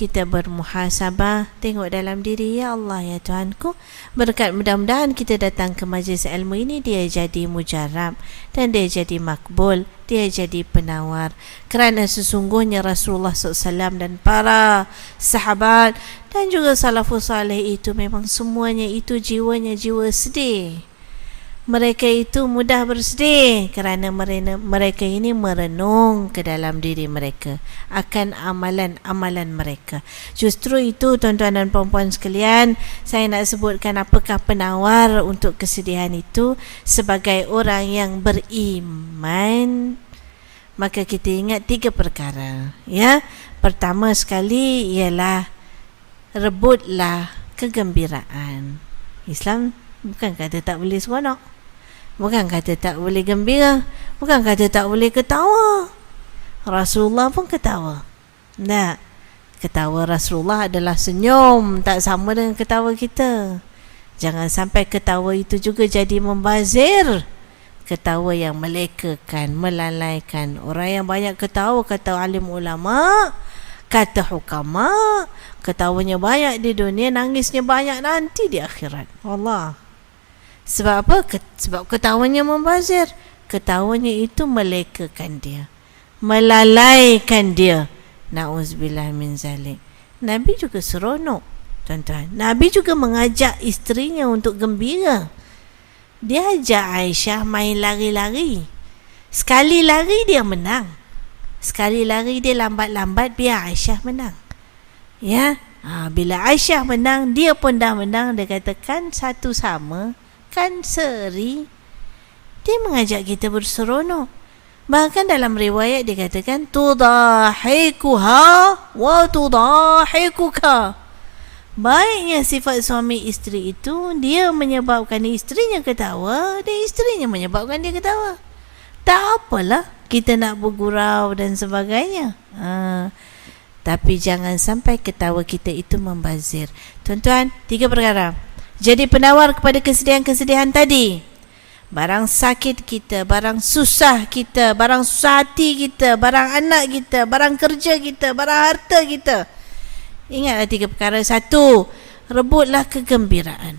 kita bermuhasabah, tengok dalam diri, ya Allah ya Tuhanku, berkat mudah-mudahan kita datang ke majlis ilmu ini dia jadi mujarab dan dia jadi makbul, dia jadi penawar, kerana sesungguhnya Rasulullah SAW dan para sahabat dan juga salafus salih itu memang semuanya itu jiwanya jiwa sedih. Mereka itu mudah bersedih kerana mereka ini merenung ke dalam diri mereka akan amalan-amalan mereka. Justru itu tuan-tuan dan puan-puan sekalian, saya nak sebutkan apakah penawar untuk kesedihan itu. Sebagai orang yang beriman, maka kita ingat 3 perkara. Ya, pertama sekali ialah rebutlah kegembiraan. Islam bukan kata tak boleh seronok, bukan kata tak boleh gembira, bukan kata tak boleh ketawa. Rasulullah pun ketawa. Nah, ketawa Rasulullah adalah senyum, tak sama dengan ketawa kita. Jangan sampai ketawa itu juga jadi membazir, ketawa yang melekakan, melalaikan. Orang yang banyak ketawa, kata alim ulama, kata hukama, ketawanya banyak di dunia, nangisnya banyak nanti di akhirat. Allah. Sebab apa? Sebab ketawanya membazir. Ketawanya itu melekakan dia, melalaikan dia. Na'udzubillah min zalik. Nabi juga seronok, tuan-tuan. Nabi juga mengajak isterinya untuk gembira. Dia ajak Aisyah main lari-lari. Sekali lari dia menang, sekali lari dia lambat-lambat biar Aisyah menang. Ya, bila Aisyah menang, dia pun dah menang. Dia katakan satu sama, kan seri. Dia mengajak kita berseronok. Bahkan dalam riwayat dia katakan tudahikuha wa tudahikuka. Baiknya sifat suami isteri itu, dia menyebabkan isterinya ketawa dan isterinya menyebabkan dia ketawa. Tak apalah kita nak bergurau dan sebagainya. Tapi jangan sampai ketawa kita itu membazir. Tuan-tuan, 3 perkara. Jadi penawar kepada kesedihan-kesedihan tadi. Barang sakit kita, barang susah kita, barang susah hati kita, barang anak kita, barang kerja kita, barang harta kita. Ingatlah 3 perkara. 1, rebutlah kegembiraan.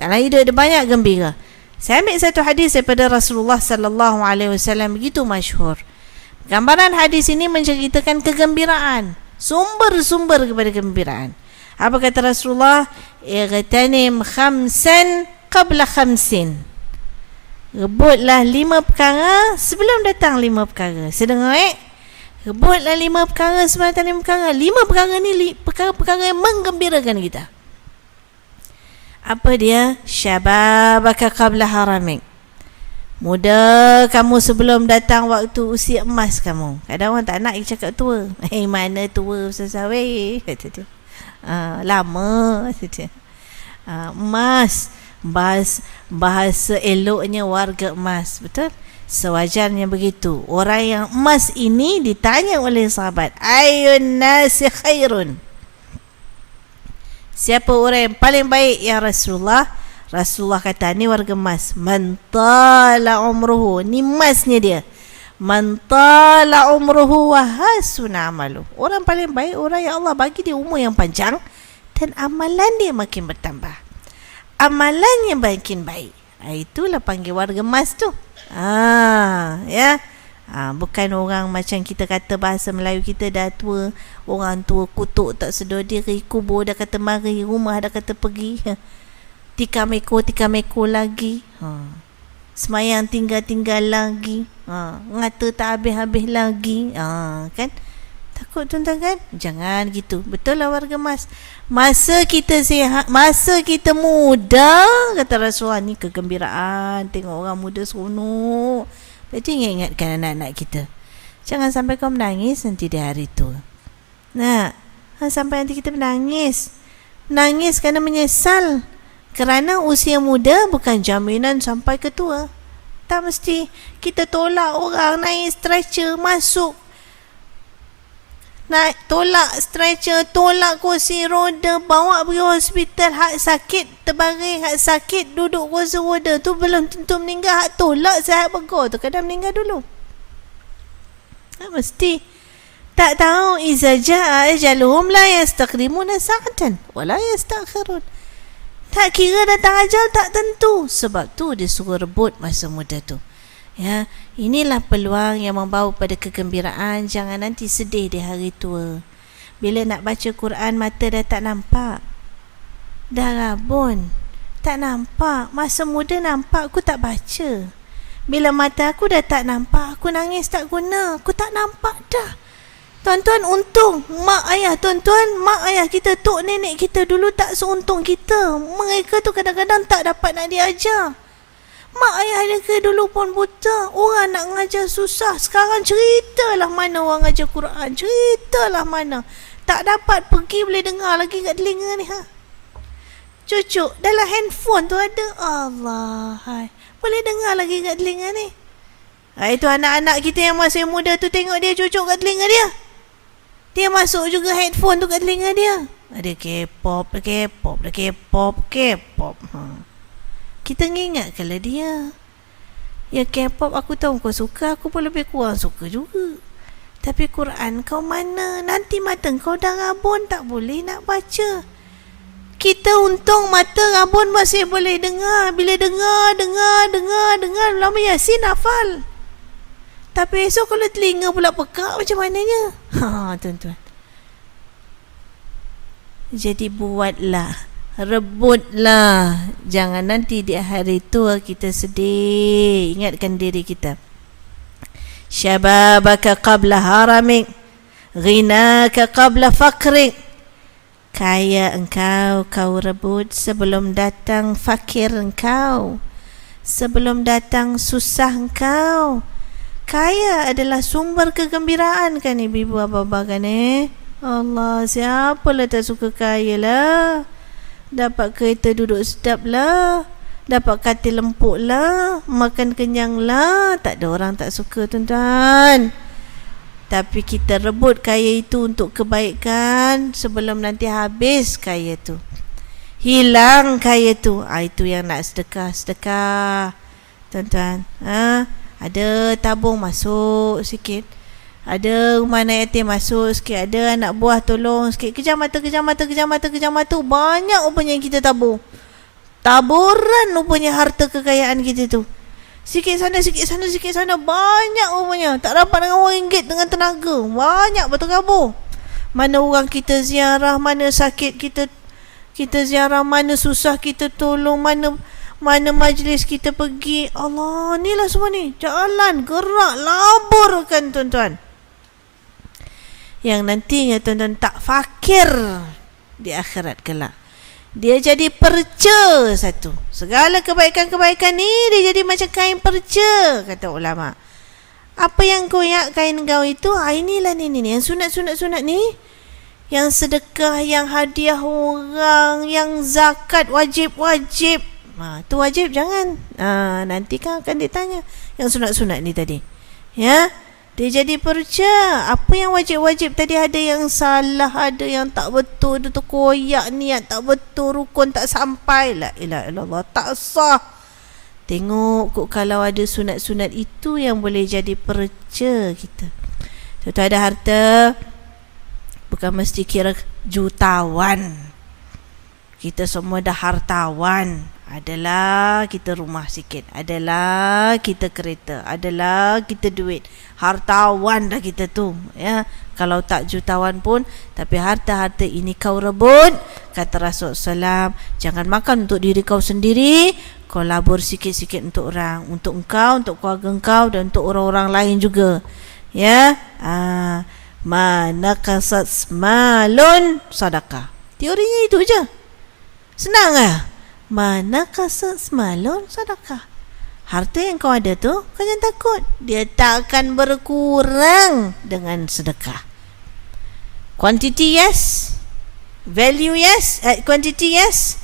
Dalam hidup ada banyak gembira. Saya ambil satu hadis daripada Rasulullah sallallahu alaihi wasallam, begitu masyhur. Gambaran hadis ini menceritakan kegembiraan, sumber-sumber kepada kegembiraan. Apa kata Rasulullah? Ightanim khamsan qabla khamsin. Rebutlah 5 perkara sebelum datang 5 perkara. Sedengar rebutlah 5 perkara sebelum datang 5 perkara. 5 perkara ni perkara-perkara yang menggembirakan kita. Apa dia? Syababaka qabla haramik. Muda kamu sebelum datang waktu usia emas kamu. Kadang orang tak nak cakap tua. Mana tua Ustaz weh? Kata dia. Lama kata dia. Emas. Bahasa eloknya warga emas. Betul? Sewajarnya begitu. Orang yang emas ini ditanya oleh sahabat, ayun nasi khairun. Siapa orang yang paling baik ya Rasulullah? Rasulullah kata, ni warga emas. Man tala umruhu. Ni emasnya dia. Man tala umruhu wa hasuna amalu. Orang paling baik orang yang Allah bagi dia umur yang panjang dan amalan dia makin bertambah, amalannya makin baik. Itulah panggil warga emas tu. Ya. Bukan orang macam kita kata bahasa Melayu kita dah tua, orang tua kutuk tak sedar diri, kubur dah kata mari, rumah dah kata pergi, tikam ekor lagi, semayang tinggal lagi, ngata tak habis-habis lagi, kan? Takut tuan-tuan kan? Jangan gitu. Betul lah warga emas. Masa kita sihat, masa kita muda, kata Rasulullah, ni kegembiraan, tengok orang muda seronok. Jadi ingatkan anak-anak kita, jangan sampai kau menangis nanti di hari tu. Sampai nanti kita menangis kerana menyesal. Kerana usia muda bukan jaminan sampai ke tua. Tak mesti. Kita tolak orang naik stretcher masuk, tolak stretcher, tolak kursi roda, bawa pergi hospital. Hak sakit terbaring, hak sakit duduk kursi roda tu belum tentu meninggal. Hak tolak sihat begor tu kadang meninggal dulu. Tak mesti. Tak tahu iza jaa ajaluhum la yastaqdimuna sa'atan wa la yastakhirun. Tak kira datang ajal tak tentu. Sebab tu dia suruh rebut masa muda tu. Ya, inilah peluang yang membawa pada kegembiraan. Jangan nanti sedih di hari tua. Bila nak baca Quran mata dah tak nampak. Dah rabun. Tak nampak. Masa muda nampak aku tak baca. Bila mata aku dah tak nampak, aku nangis tak guna. Aku tak nampak dah. Tuan-tuan, untung mak ayah kita, tok nenek kita dulu tak seuntung kita. Mereka tu kadang-kadang tak dapat nak diajar. Mak ayah mereka dulu pun buta. Orang nak ngajar susah. Sekarang ceritalah mana orang ngajar Quran. Ceritalah mana. Tak dapat pergi boleh dengar lagi kat telinga ni. Cucu dalam handphone tu ada. Allah, hai. Boleh dengar lagi kat telinga ni. Itu anak-anak kita yang masih muda tu, tengok dia cucuk kat telinga dia. Dia masuk juga headphone tu kat telinga dia. Ada K-pop. Kita ingat kalau dia. Ya K-pop aku tahu kau suka, aku pun lebih kurang suka juga. Tapi Quran kau mana? Nanti mata kau dah rabun, tak boleh nak baca. Kita untung mata rabun masih boleh dengar. Bila dengar, lama Yasin hafal. Tapi esok kalau telinga pula pekak, macam mananya? Tuan-tuan. Jadi buatlah, rebutlah. Jangan nanti di hari tua kita sedih. Ingatkan diri kita. Syababaka qabla haramik, ghinaka qabla faqrik. Kaya engkau, kau rebut sebelum datang fakir engkau. Sebelum datang susah engkau. Kaya adalah sumber kegembiraan kan ibu-ibu bapa kan Allah, siapalah tak suka kaya lah. Dapat kereta duduk sedap lah. Dapat katil lempuk lah. Makan kenyang lah. Tak ada orang tak suka tuan-tuan. Tapi kita rebut kaya itu untuk kebaikan sebelum nanti habis kaya tu. Hilang kaya tu. Itu yang nak sedekah. Tuan-tuan. Ada tabung masuk sikit. Ada rumah anak yatim masuk sikit. Ada anak buah tolong sikit. Kejam mata. Banyak rupanya yang kita tabur. Taburan rupanya harta kekayaan kita tu. Sikit sana. Banyak rupanya. Tak dapat dengan RM1 dengan tenaga. Banyak betul kabur. Mana orang kita ziarah. Mana sakit kita ziarah. Mana susah kita tolong. Mana majlis kita pergi. Allah, inilah semua ni. Jalan, gerak, laburkan tuan-tuan. Yang nantinya tuan-tuan tak fakir di akhirat kelak. Dia jadi perca satu. Segala kebaikan-kebaikan ni dia jadi macam kain perca, kata ulama. Apa yang kau yak kain kau itu, inilah ni. Yang sunat-sunat ni. Yang sedekah, yang hadiah orang, yang zakat wajib-wajib. Tu wajib jangan. Nanti kan akan ditanya yang sunat-sunat ni tadi. Ya, dia jadi perca. Apa yang wajib-wajib tadi ada yang salah, ada yang tak betul, ada tu koyak niat tak betul, rukun tak sampai. La ilaha illallah, tak sah. Tengok kok kalau ada sunat-sunat itu yang boleh jadi perca kita. Tu ada harta bukan mesti kira jutawan. Kita semua dah hartawan. Adalah kita rumah sikit. Adalah kita kereta. Adalah kita duit. Hartawan dah kita tu. Ya. Kalau tak jutawan pun. Tapi harta-harta ini kau rebut. Kata Rasulullah SAW. Jangan makan untuk diri kau sendiri. Kau labur sikit-sikit untuk orang. Untuk engkau, untuk keluarga engkau. Dan untuk orang-orang lain juga. Ya. Manakasat malun sadaqah. Teorinya itu je. Senang lah. Mana kasut semalun sedekah. Harta yang kau ada tu, kau jangan takut. Dia tak akan berkurang dengan sedekah. Quantity yes. Value yes. Quantity yes.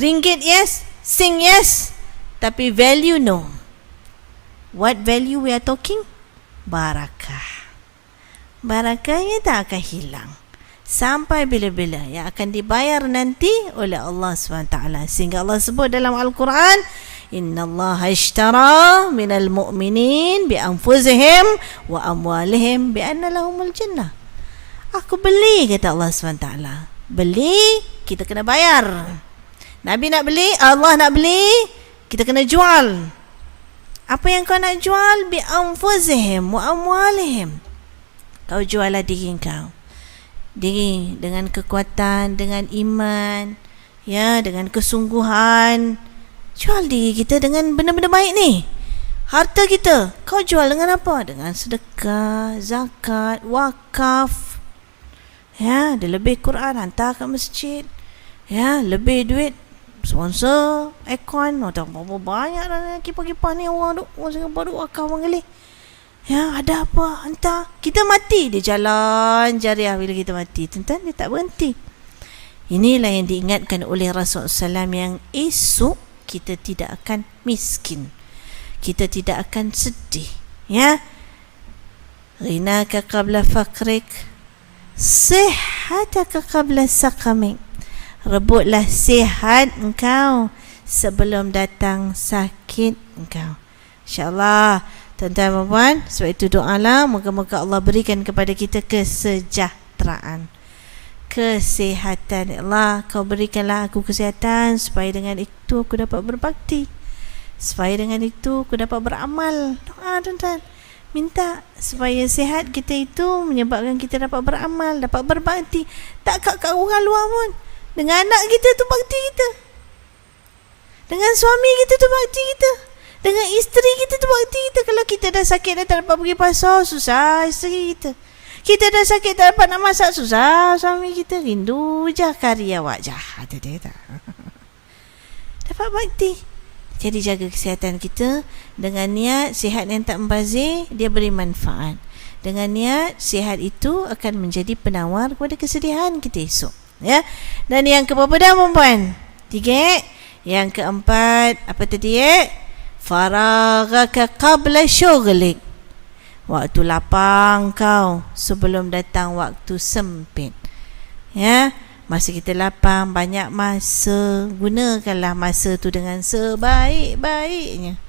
Ringgit yes. Sing yes. Tapi value no. What value we are talking? Barakah. Barakahnya tak akan hilang. Sampai bila-bila yang akan dibayar nanti oleh Allah SWT. Sehingga Allah sebut dalam Al-Quran, innallaha ishtara minal mu'minin bi anfusihim wa amwalihim bi anna lahumul jannah. Aku beli, kata Allah SWT. Beli, kita kena bayar. Nabi nak beli, Allah nak beli, kita kena jual. Apa yang kau nak jual? Bi anfusihim wa amwalihim. Kau jual lah diri kau. Diri dengan kekuatan, dengan iman, ya, dengan kesungguhan. Jual diri kita dengan benda-benda baik ni. Harta kita, kau jual dengan apa? Dengan sedekah, zakat, wakaf. Ya, ada lebih Quran, hantar ke masjid. Ya, lebih duit, sponsor aircon. Tak apa banyak dah kipas-kipas ni orang duk. Orang Singapura duk wakaf orang kali. Ya, ada apa? Hantar. Kita mati, dia jalan jariah bila kita mati. Tuan-tuan, dia tak berhenti. Inilah yang diingatkan oleh Rasulullah SAW, yang esok kita tidak akan miskin. Kita tidak akan sedih. Ya. Ghinaka qabla faqrik, sihataka qabla saqamik. Rebutlah sihat engkau sebelum datang sakit engkau. InsyaAllah, tuan-tuan dan puan, sebab itu doalah, moga-moga Allah berikan kepada kita kesejahteraan, kesihatan. Ya Allah, kau berikanlah aku kesihatan supaya dengan itu aku dapat berbakti, supaya dengan itu aku dapat beramal. Doa, tuan-tuan, minta supaya sihat kita itu menyebabkan kita dapat beramal, dapat berbakti. Tak kat orang luar pun. Dengan anak kita tu bakti kita, dengan suami kita tu bakti kita, dengan isteri kita tu bakti kita. Kalau kita dah sakit dah tak dapat pergi pasar, susah isteri kita. Kita dah sakit tak dapat nak masak, susah suami kita. Rindu je karya awak jahat dia tak. Dapat bakti. Jadi jaga kesihatan kita dengan niat sihat yang tak membazir, dia beri manfaat. Dengan niat sihat itu akan menjadi penawar kepada kesedihan kita esok. Ya. Dan yang keberapa dah, perempuan? 3. Yang keempat, apa tadi Faraghaka qabla syughlik. Waktu lapang kau sebelum datang waktu sempit. Ya, masa kita lapang, banyak masa, gunakanlah masa tu dengan sebaik-baiknya.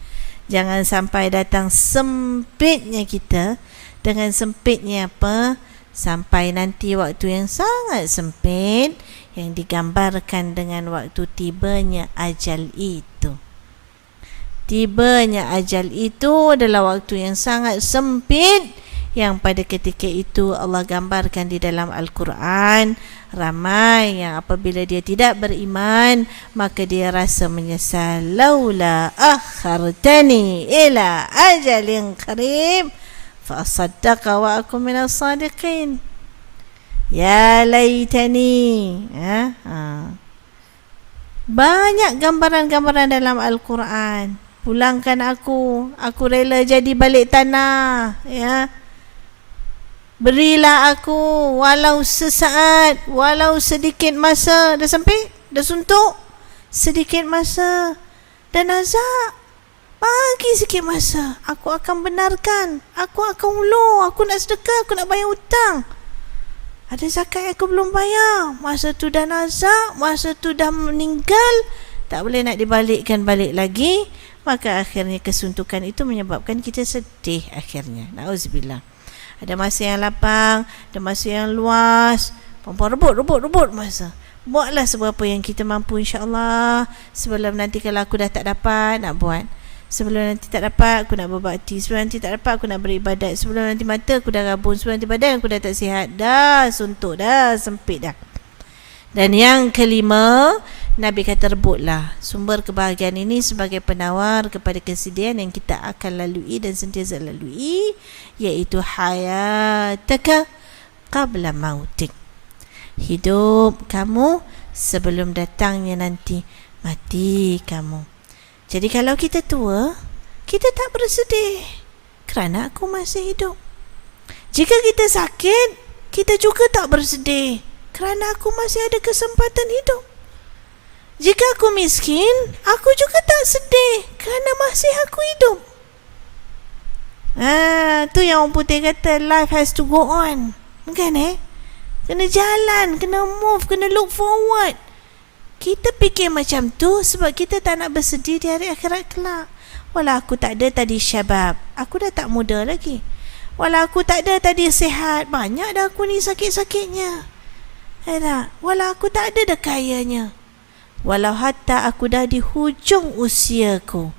Jangan sampai datang sempitnya kita, dengan sempitnya apa? Sampai nanti waktu yang sangat sempit, yang digambarkan dengan waktu tibanya ajal itu. Tibanya ajal itu adalah waktu yang sangat sempit, yang pada ketika itu Allah gambarkan di dalam Al-Quran. Ramai yang apabila dia tidak beriman, maka dia rasa menyesal. Laula akhartani ila ajalin qarib fa asaddaqa wa akum minas sadiqin. Ya laitani. Banyak gambaran-gambaran dalam Al-Quran. Pulangkan aku rela jadi balik tanah. Ya. Berilah aku walau sesaat, walau sedikit masa. Dah sampai? Dah suntuk? Sedikit masa. Dan azab, bagi sikit masa. Aku akan benarkan. Aku akan ulu. Aku nak sedekah. Aku nak bayar hutang. Ada zakat yang aku belum bayar. Masa tu dah azab. Masa tu dah meninggal. Tak boleh nak dibalikkan balik lagi. Maka akhirnya kesuntukan itu menyebabkan kita sedih akhirnya. Na'udzubillah. Ada masa yang lapang, ada masa yang luas. Perempuan rebut masa. Buatlah seberapa yang kita mampu, insya-Allah. Sebelum nanti kalau aku dah tak dapat, nak buat. Sebelum nanti tak dapat, aku nak berbakti. Sebelum nanti tak dapat, aku nak beribadat. Sebelum nanti mata aku dah rabun. Sebelum nanti badan aku dah tak sihat. Dah suntuk, dah sempit dah. Dan yang kelima, Nabi kata rebutlah sumber kebahagiaan ini sebagai penawar kepada kesedihan yang kita akan lalui dan sentiasa lalui, iaitu hayataka qabla mautik. Hidup kamu sebelum datangnya nanti mati kamu. Jadi kalau kita tua, kita tak bersedih kerana aku masih hidup. Jika kita sakit, kita juga tak bersedih kerana aku masih ada kesempatan hidup. Jika aku miskin, aku juga tak sedih kerana masih aku hidup. Tu yang orang putih kata life has to go on. Kan Kena jalan, kena move, kena look forward. Kita fikir macam tu sebab kita tak nak bersedih di hari akhirat kelak. Walau aku tak ada tadi syabab, aku dah tak muda lagi. Walau aku tak ada tadi sihat, banyak dah aku ni sakit-sakitnya. Walau aku tak ada dah kayanya. Walau hatta aku dah di hujung usiaku,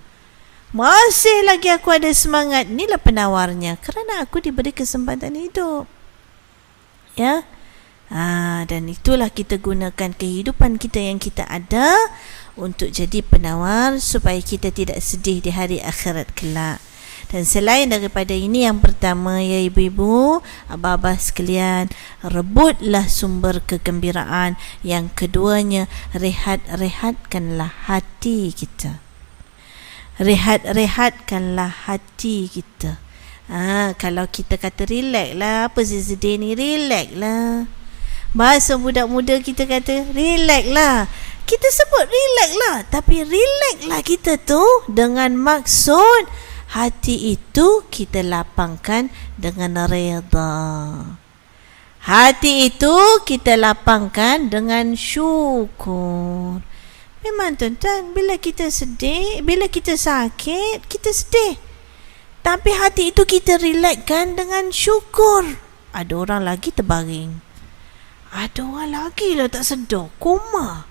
masih lagi aku ada semangat. Inilah penawarnya, kerana aku diberi kesempatan hidup. Ya. Dan itulah kita gunakan kehidupan kita yang kita ada untuk jadi penawar supaya kita tidak sedih di hari akhirat kelak. Dan selain daripada ini, yang pertama, ya ibu-ibu, abah-abah sekalian, rebutlah sumber kegembiraan. Yang keduanya, rehatkanlah hati kita. Rehatkanlah hati kita. Kalau kita kata relax lah, apa sih sedih ni, relax lah. Bahasa budak-muda kita kata relax lah. Kita sebut relax lah, tapi relax lah kita tu dengan maksud hati itu kita lapangkan dengan redha. Hati itu kita lapangkan dengan syukur. Memang tuan-tuan, bila kita sedih, bila kita sakit, kita sedih. Tapi hati itu kita relaxkan dengan syukur. Ada orang lagi terbaring. Ada orang lagi lah tak sedar, koma.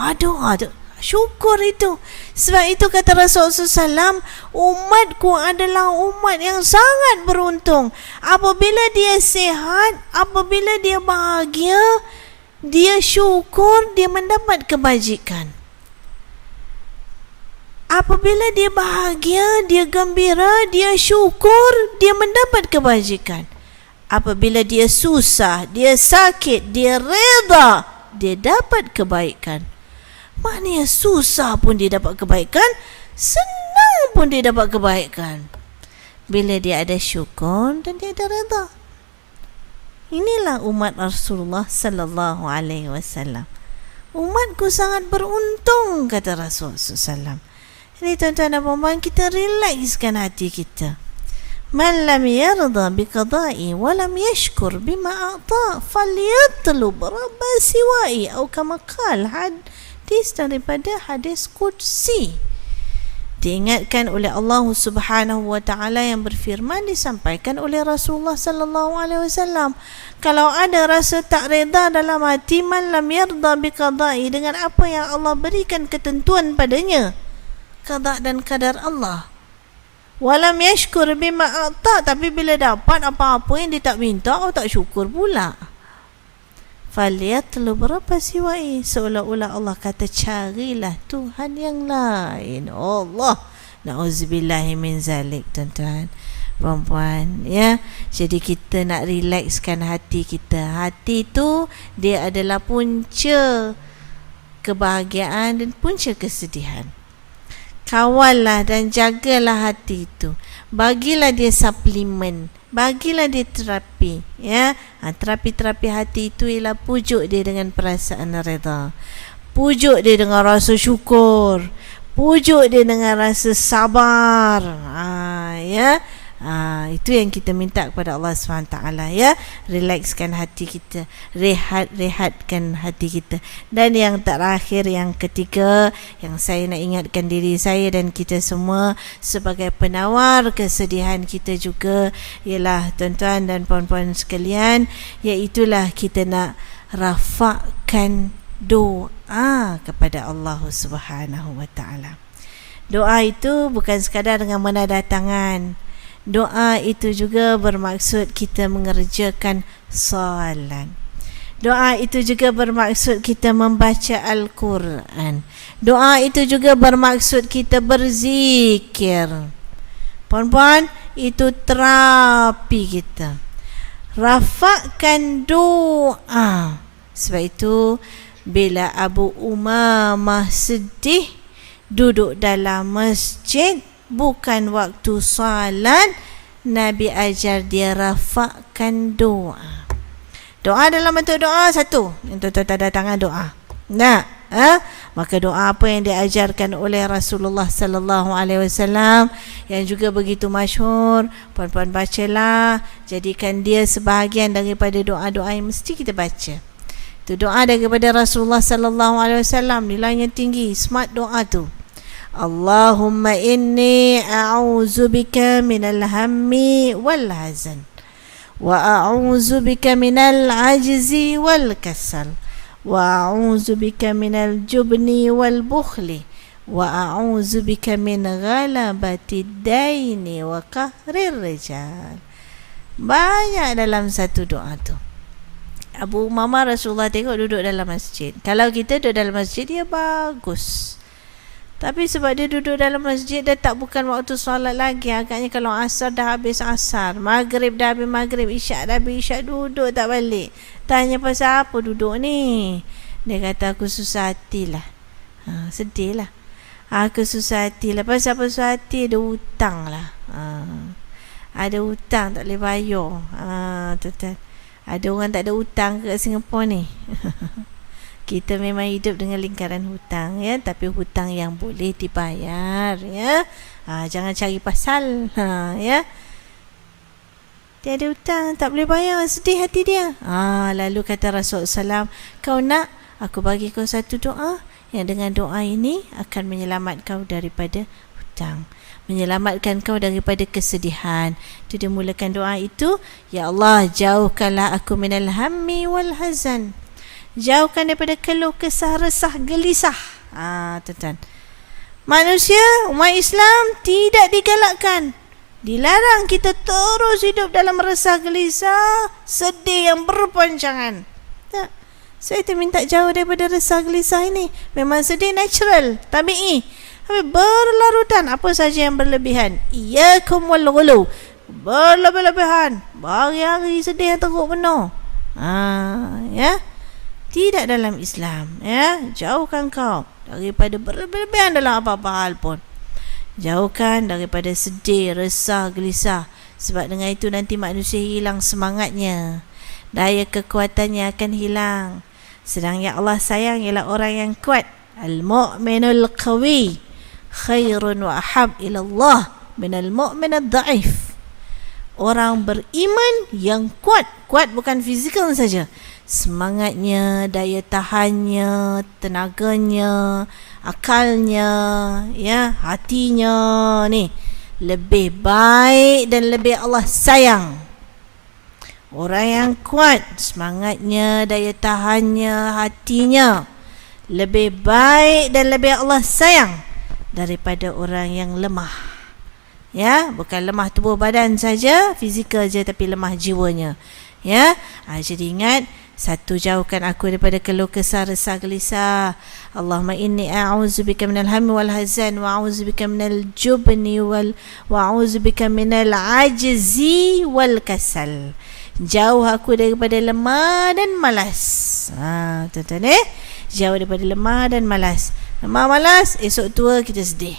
Ada. Syukur itu. Sebab itu kata Rasulullah SAW, umatku adalah umat yang sangat beruntung. Apabila dia sihat, apabila dia bahagia, dia syukur, dia mendapat kebajikan. Apabila dia bahagia, dia gembira, dia syukur, dia mendapat kebajikan. Apabila dia susah, dia sakit, dia redha, dia dapat kebaikan. Maknanya susah pun dia dapat kebaikan, senang pun dia dapat kebaikan. Bila dia ada syukur dan dia ada redha. Inilah umat Rasulullah sallallahu alaihi wasallam. Umatku sangat beruntung, kata Rasulullah SAW. Jadi tuan-tuan dan puan-puan, kita relaxkan hati kita. Man lam yarda biqada'i wa lam yashkur bima a'ta falyatlub rabba siwa'i, atau kama qala, hadis daripada hadis qudsi. Diingatkan oleh Allah Subhanahu wa taala yang berfirman, disampaikan oleh Rasulullah sallallahu alaihi wasallam, kalau ada rasa tak redha dalam hati, man lam yarda biqada'i, dengan apa yang Allah berikan ketentuan padanya, qada dan qadar Allah, walam yashkur bima a'ta, tapi bila dapat apa-apa yang dia tak minta, tak syukur pula. Falyatlub rabba siwa'i, seolah-olah Allah kata carilah Tuhan yang lain. Allah, na'udzubillahi min zalik, tuan-tuan puan-puan, ya. Jadi kita nak relaxkan hati kita. Hati tu dia adalah punca kebahagiaan dan punca kesedihan. Kawallah dan jagalah hati itu. Bagilah dia suplemen, bagilah dia terapi, ya. Terapi-terapi hati itu ialah pujuk dia dengan perasaan redha, pujuk dia dengan rasa syukur, pujuk dia dengan rasa sabar. Ya. Itu yang kita minta kepada Allah SWT, ya. Relaxkan hati kita, rehatkan hati kita. Dan yang terakhir, yang ketiga, yang saya nak ingatkan diri saya dan kita semua sebagai penawar kesedihan kita juga, ialah tuan-tuan dan puan-puan sekalian, iaitulah kita nak rafakkan doa kepada Allah Subhanahu wa taala. Doa itu bukan sekadar dengan menadah tangan. Doa itu juga bermaksud kita mengerjakan solat. Doa itu juga bermaksud kita membaca Al-Quran. Doa itu juga bermaksud kita berzikir. Puan-puan, itu terapi kita. Rafakkan doa. Sebab itu bila Abu Umamah sedih, duduk dalam masjid, bukan waktu salat, Nabi ajar dia rafakkan doa. Doa dalam bentuk doa satu, yang tuan-tuan tanda tangan doa. Maka doa apa yang diajarkan oleh Rasulullah sallallahu alaihi wasallam yang juga begitu masyhur, puan-puan bacalah, jadikan dia sebahagian daripada doa-doa yang mesti kita baca. Tu doa daripada Rasulullah sallallahu alaihi wasallam, nilainya tinggi, smart doa tu. Allahumma inni a'udzubika minal hammi wal hazan wa a'udzubika minal ajzi wal kasal wa a'udzubika minal jubni wal bukhli wa a'udzubika min ghalabatid daini wa qahrir rijal. Banyak dalam satu doa tu. Abu Umamah Rasulullah tengok duduk dalam masjid. Kalau kita duduk dalam masjid, dia bagus. Tapi sebab dia duduk dalam masjid, dia tak bukan waktu solat lagi. Agaknya kalau asar dah habis asar, maghrib dah habis maghrib, isyak dah habis isyak, duduk tak balik. Tanya pasal apa duduk ni? Dia kata, aku susah hati lah. Sedih lah. Aku susah hati lah. Pasal apa susah hati? Ada hutang lah. Ada hutang tak boleh bayar. Tuan-tuan. Ada orang tak ada hutang kat Singapura ni. Kita memang hidup dengan lingkaran hutang, ya, tapi hutang yang boleh dibayar, ya. Jangan cari pasal, ya. Dia ada hutang, tak boleh bayar, sedih hati dia. Lalu kata Rasulullah SAW, kau nak aku bagi kau satu doa yang dengan doa ini akan menyelamatkan kau daripada hutang, menyelamatkan kau daripada kesedihan. Itu dia mulakan doa itu, ya Allah, jauhkanlah aku minal hammi wal hazan. Jauhkan daripada keluh kesah, resah, gelisah. Tuan-tuan, manusia, umat Islam tidak digalakkan, dilarang kita terus hidup dalam resah, gelisah, sedih yang berpanjangan. Tak. Saya minta jauh daripada resah, gelisah ini. Memang sedih natural, tabi'i. Tapi berlarutan, apa saja yang berlebihan, iyakum wal ghulu, berlebih-lebihan, hari-hari sedih yang teruk penuh, ya, tidak dalam Islam, ya. Jauhkan kau daripada berlebihan dalam apa-apa hal pun. Jauhkan daripada sedih, resah, gelisah. Sebab dengan itu nanti manusia hilang semangatnya, daya kekuatannya akan hilang. Sedang yang Allah sayang ialah orang yang kuat. Al-mu'minul qawi khairun wa ahab ila Allah minal mu'minad da'if. Orang beriman yang kuat. Kuat bukan fizikal saja, semangatnya, daya tahannya, tenaganya, akalnya, ya, hatinya ni lebih baik dan lebih Allah sayang. Orang yang kuat, semangatnya, daya tahannya, hatinya lebih baik dan lebih Allah sayang daripada orang yang lemah. Ya, bukan lemah tubuh badan saja, fizikal je, tapi lemah jiwanya. Ya, jadi ingat, satu, jauhkan aku daripada keluh kesah, resah, gelisah. Allahumma inni a'udzubika minal hammi wal hazan wa a'udzubika minal jubni wa a'udzubika minal ajzi wal kasal. Jauh aku daripada lemah dan malas. Tuan-tuan, jauh daripada lemah dan malas. Lemah, malas, esok tua kita sedih.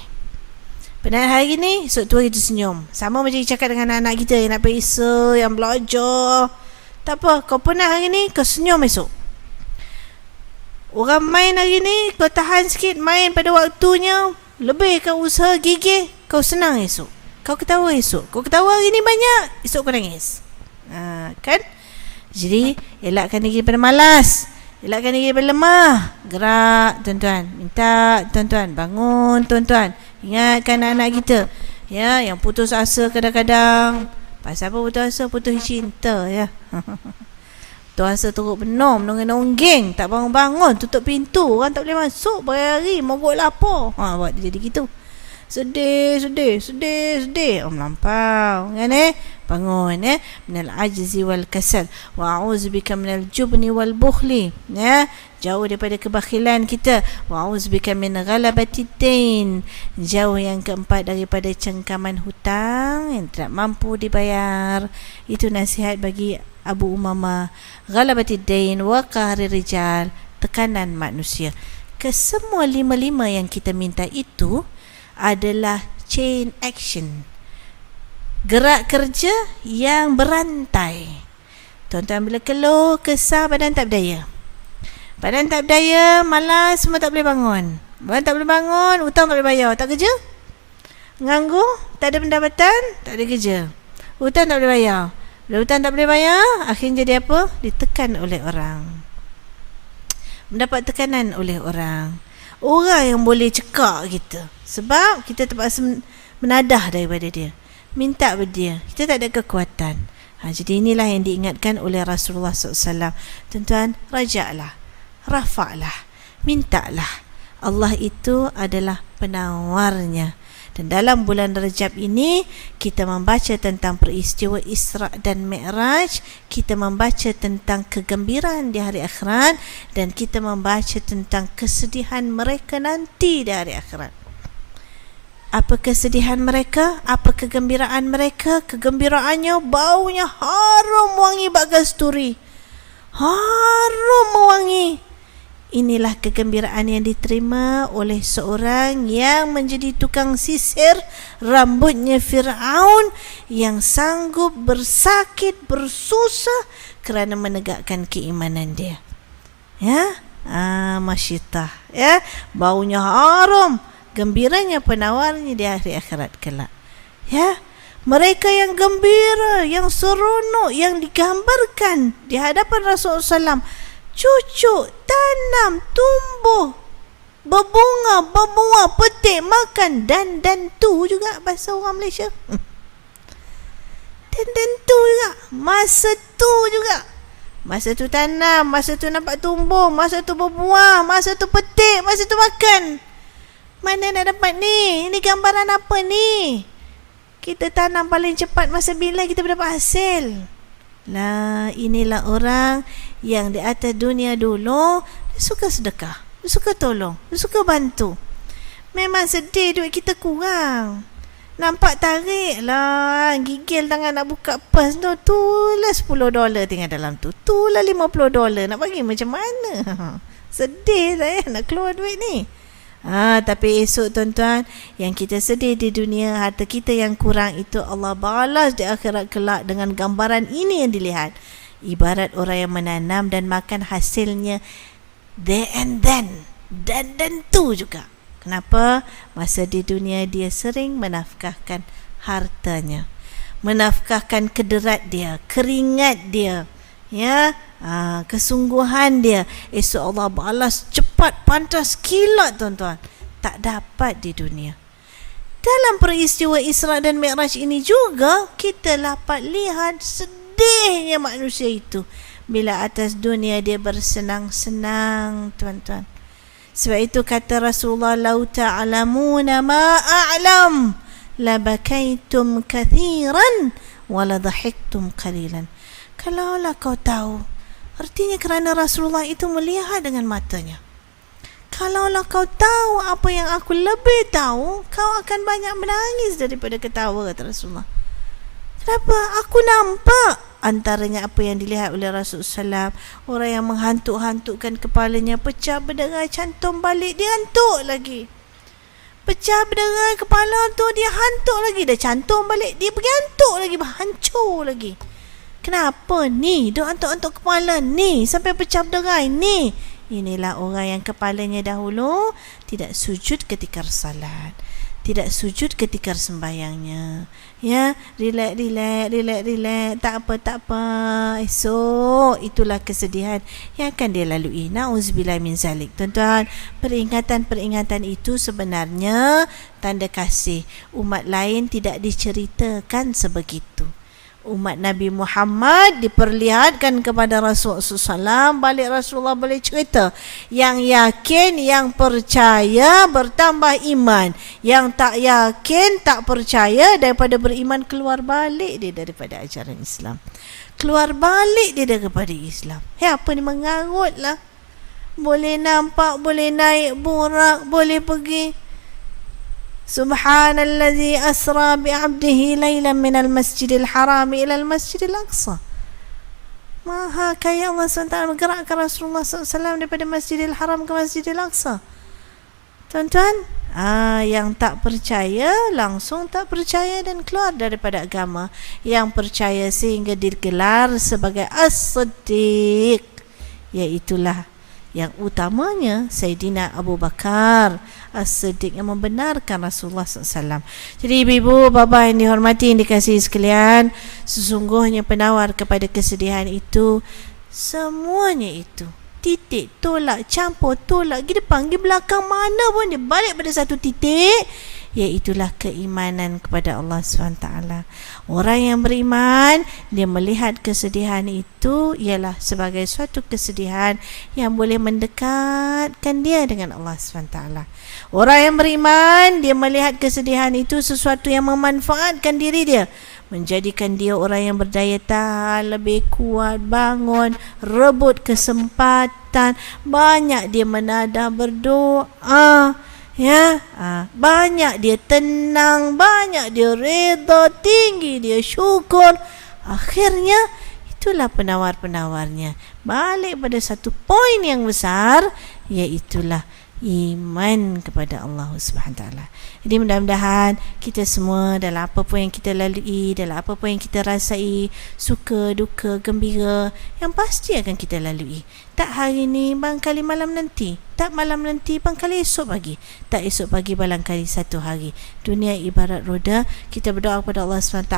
Penat hari ni, esok tua kita senyum. Sama macam cakap dengan anak kita yang nak periksa, yang belajar. Tak apa, kau penat hari ni, kau senyum esok. Orang main hari ni, kau tahan sikit, main pada waktunya, lebih kau usaha gigih, kau senang esok. Kau ketawa esok. Kau ketawa hari ni banyak, esok kau nangis. Kan? Jadi, elakkan diri daripada malas, elakkan diri daripada lemah. Gerak, tuan-tuan. Minta tuan-tuan, bangun tuan-tuan. Ingatkan anak kita, ya, yang putus asa kadang-kadang. Pasal apa putus asa? Putus cinta, ya. Putus asa teruk benom, nonggeng, tak bangun-bangun, tutup pintu, orang tak boleh masuk berhari-hari, mogok lapar. Buat dia jadi gitu. Sedih. Melampau, kan, bangun, minal ajzi wal kasal wa a'udzubika minal jubni wal bukhli, ya, jauh daripada kebakhilan kita. Wa a'udzubika min ghalabatid dain, jauh yang keempat daripada cengkaman hutang yang tidak mampu dibayar. Itu nasihat bagi Abu Umamah. Ghalabatid dain wa qahrir rijal, tekanan manusia. Kesemua lima-lima yang kita minta itu adalah chain action, gerak kerja yang berantai. Tuan-tuan, bila keluh kesah, badan tak berdaya, malas, semua tak boleh bangun. Badan tak boleh bangun, hutang tak boleh bayar, tak kerja, nganggur, tak ada pendapatan, tak ada kerja, hutang tak boleh bayar. Bila hutang tak boleh bayar, akhirnya jadi apa? Ditekan oleh orang. mendapat tekanan oleh orang. Orang yang boleh cekak kita. Sebab kita terpaksa menadah daripada dia. Minta pada dia. Kita tak ada kekuatan. Jadi inilah yang diingatkan oleh Rasulullah SAW. Tuan-tuan, rajaklah. Rafa'lah. Mintalah. Allah itu adalah penawarnya. Dan dalam bulan Rajab ini, kita membaca tentang peristiwa Isra' dan Mi'raj. Kita membaca tentang kegembiraan di hari akhirat. Dan kita membaca tentang kesedihan mereka nanti di hari akhirat. Apa kesedihan mereka? Apa kegembiraan mereka? Kegembiraannya baunya harum wangi bak kasturi. Harum wangi. Inilah kegembiraan yang diterima oleh seorang yang menjadi tukang sisir rambutnya Fir'aun, yang sanggup bersakit, bersusah kerana menegakkan keimanan dia. Ya, masyitah. Ya, baunya harum, gembiranya penawarnya di hari akhirat kelak. Ya, mereka yang gembira, yang seronok, yang digambarkan di hadapan Rasulullah SAW, cucuk, tanam, tumbuh, berbunga, berbuah, petik, makan, dan tu juga bahasa orang Malaysia. Dan tu juga, masa tu juga. Masa tu tanam, masa tu nampak tumbuh, masa tu berbuah, masa tu petik, masa tu makan. Mana nak dapat ni? Ini gambaran apa ni? Kita tanam paling cepat masa bila kita dapat hasil. Lah, inilah orang yang di atas dunia dulu, dia suka sedekah, dia suka tolong, dia suka bantu. Memang sedih duit kita kurang. Nampak tarik lah, gigil tangan nak buka pers tu, tulah $10 tinggal dalam tu, tulah $50, nak bagi macam mana? Sedih lah nak keluar duit ni. Tapi esok tuan-tuan, yang kita sedih di dunia, harta kita yang kurang itu Allah balas di akhirat kelak dengan gambaran ini yang dilihat. Ibarat orang yang menanam dan makan hasilnya there and then. Dan tu juga. Kenapa? Masa di dunia dia sering menafkahkan hartanya, menafkahkan kederat dia, keringat dia, ya, kesungguhan dia. Esok Allah balas cepat, pantas, kilat tuan-tuan. Tak dapat di dunia. Dalam peristiwa Isra' dan Mi'raj ini juga kita dapat lihat sedihnya manusia itu bila atas dunia dia bersenang-senang, tuan-tuan. Sebab itu kata Rasulullah, "Lau ta'lamuna ma a'lam labakaitum kathiran wa la dhahiktum qalilan." Kalaulah kau tahu, artinya kerana Rasulullah itu melihat dengan matanya. Kalaulah kau tahu apa yang aku lebih tahu, kau akan banyak menangis daripada ketawa, kata Rasulullah. Kenapa? Aku nampak. Antaranya apa yang dilihat oleh Rasulullah SAW, orang yang menghantuk-hantukkan kepalanya, pecah berderai, cantum balik, dia hantuk lagi. Pecah berderai kepala tu, dia hantuk lagi. Dah cantum balik, dia pergi hantuk lagi, hancur lagi. Kenapa ni? Dia hantuk-hantuk kepala ni sampai pecah berderai ni. Inilah orang yang kepalanya dahulu tidak sujud ketika salat, tidak sujud ketika sembahyangnya. Ya, relax, tak apa. Esok itulah kesedihan yang akan dia lalui. Nauzubillah min zalik. Tuan-tuan, peringatan-peringatan itu sebenarnya tanda kasih. Umat lain tidak diceritakan sebegitu. Umat Nabi Muhammad diperlihatkan kepada Rasulullah SAW. Balik Rasulullah boleh cerita. Yang yakin, yang percaya bertambah iman. Yang tak yakin, tak percaya, daripada beriman keluar balik dia daripada ajaran Islam. Keluar balik dia daripada Islam. Apa ni, mengarut lah. Boleh nampak, boleh naik burak, boleh pergi. Subhanallazi asra bi'abdihi laylan minal masjidil haram ila al-masjidil aqsa. Maha kaya Allah SWT menggerakkan Rasulullah SAW daripada Masjidil Haram ke Masjidil Aqsa. Tuan-tuan, yang tak percaya langsung tak percaya dan keluar daripada agama. Yang percaya sehingga digelar sebagai as-siddiq, iaitulah yang utamanya Sayyidina Abu Bakar As-Siddiq yang membenarkan Rasulullah SAW. Jadi ibu-ibu, bapa yang dihormati, yang dikasihi sekalian, sesungguhnya penawar kepada kesedihan itu, semuanya itu titik, tolak, campur, tolak, pergi depan, pergi belakang, mana pun dia balik pada satu titik, iaitulah keimanan kepada Allah SWT. Orang yang beriman, dia melihat kesedihan itu ialah sebagai suatu kesedihan yang boleh mendekatkan dia dengan Allah SWT. Orang yang beriman, dia melihat kesedihan itu sesuatu yang memanfaatkan diri dia, menjadikan dia orang yang berdaya tahan, lebih kuat, bangun, rebut kesempatan, banyak dia menadah berdoa, ya, banyak dia tenang, banyak dia reda, tinggi dia syukur. Akhirnya itulah penawar-penawarnya balik pada satu poin yang besar, iaitulah iman kepada Allah Subhanahu Taala. Jadi mudah-mudahan kita semua dalam apa pun yang kita lalui, dalam apa pun yang kita rasai, suka, duka, gembira, yang pasti akan kita lalui. Tak hari ni, barangkali malam nanti. Tak malam nanti, barangkali esok pagi. Tak esok pagi, barangkali satu hari. Dunia ibarat roda. Kita berdoa kepada Allah SWT,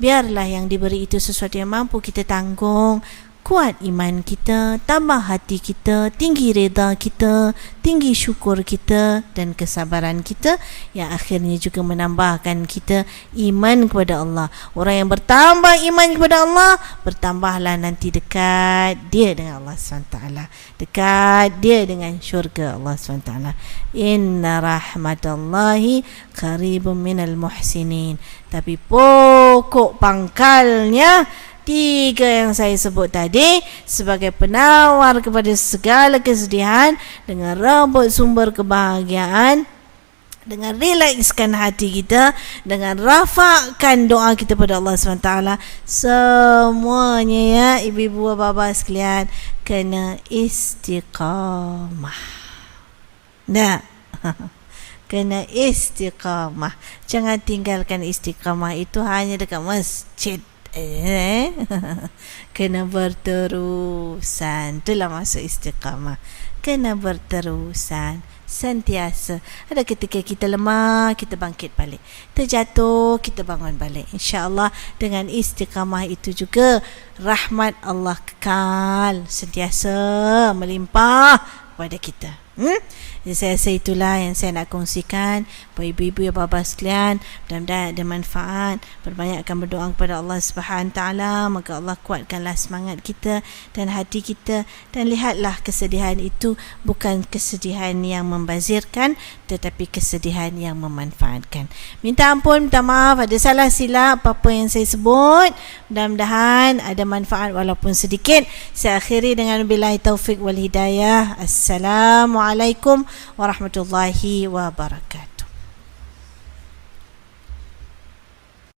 biarlah yang diberi itu sesuatu yang mampu kita tanggung. Kuat iman kita, tambah hati kita, tinggi reda kita, tinggi syukur kita dan kesabaran kita, yang akhirnya juga menambahkan kita iman kepada Allah. Orang yang bertambah iman kepada Allah, bertambahlah nanti dekat dia dengan Allah SWT, dekat dia dengan syurga Allah SWT. Inna rahmatallahi qaribun minal muhsinin. Tapi pokok pangkalnya tiga yang saya sebut tadi sebagai penawar kepada segala kesedihan, dengan rebut sumber kebahagiaan, dengan relaxkan hati kita, dengan rafakkan doa kita pada Allah SWT. Semuanya ya ibu-ibu bapa sekalian kena istiqamah. Nah, kena istiqamah. Jangan tinggalkan istiqamah itu hanya dekat masjid. Kena berterusan. Itulah maksud istiqamah. Kena berterusan, sentiasa. Ada ketika kita lemah, kita bangkit balik. Terjatuh, kita bangun balik. InsyaAllah dengan istiqamah itu juga rahmat Allah kekal, sentiasa melimpah kepada kita. Jadi saya rasa itulah yang saya nak kongsikan buat ibu-ibu dan bapa sekalian. Mudah-mudahan ada manfaat. Perbanyakkan berdoa kepada Allah Subhanahu Taala, maka Allah kuatkanlah semangat kita dan hati kita, dan lihatlah kesedihan itu bukan kesedihan yang membazirkan, tetapi kesedihan yang memanfaatkan. Minta ampun, minta maaf ada salah silap apa-apa yang saya sebut. Mudah-mudahan ada manfaat walaupun sedikit. Saya akhiri dengan billahi taufik wal hidayah. Assalamualaikum warahmatullahi wabarakatuh.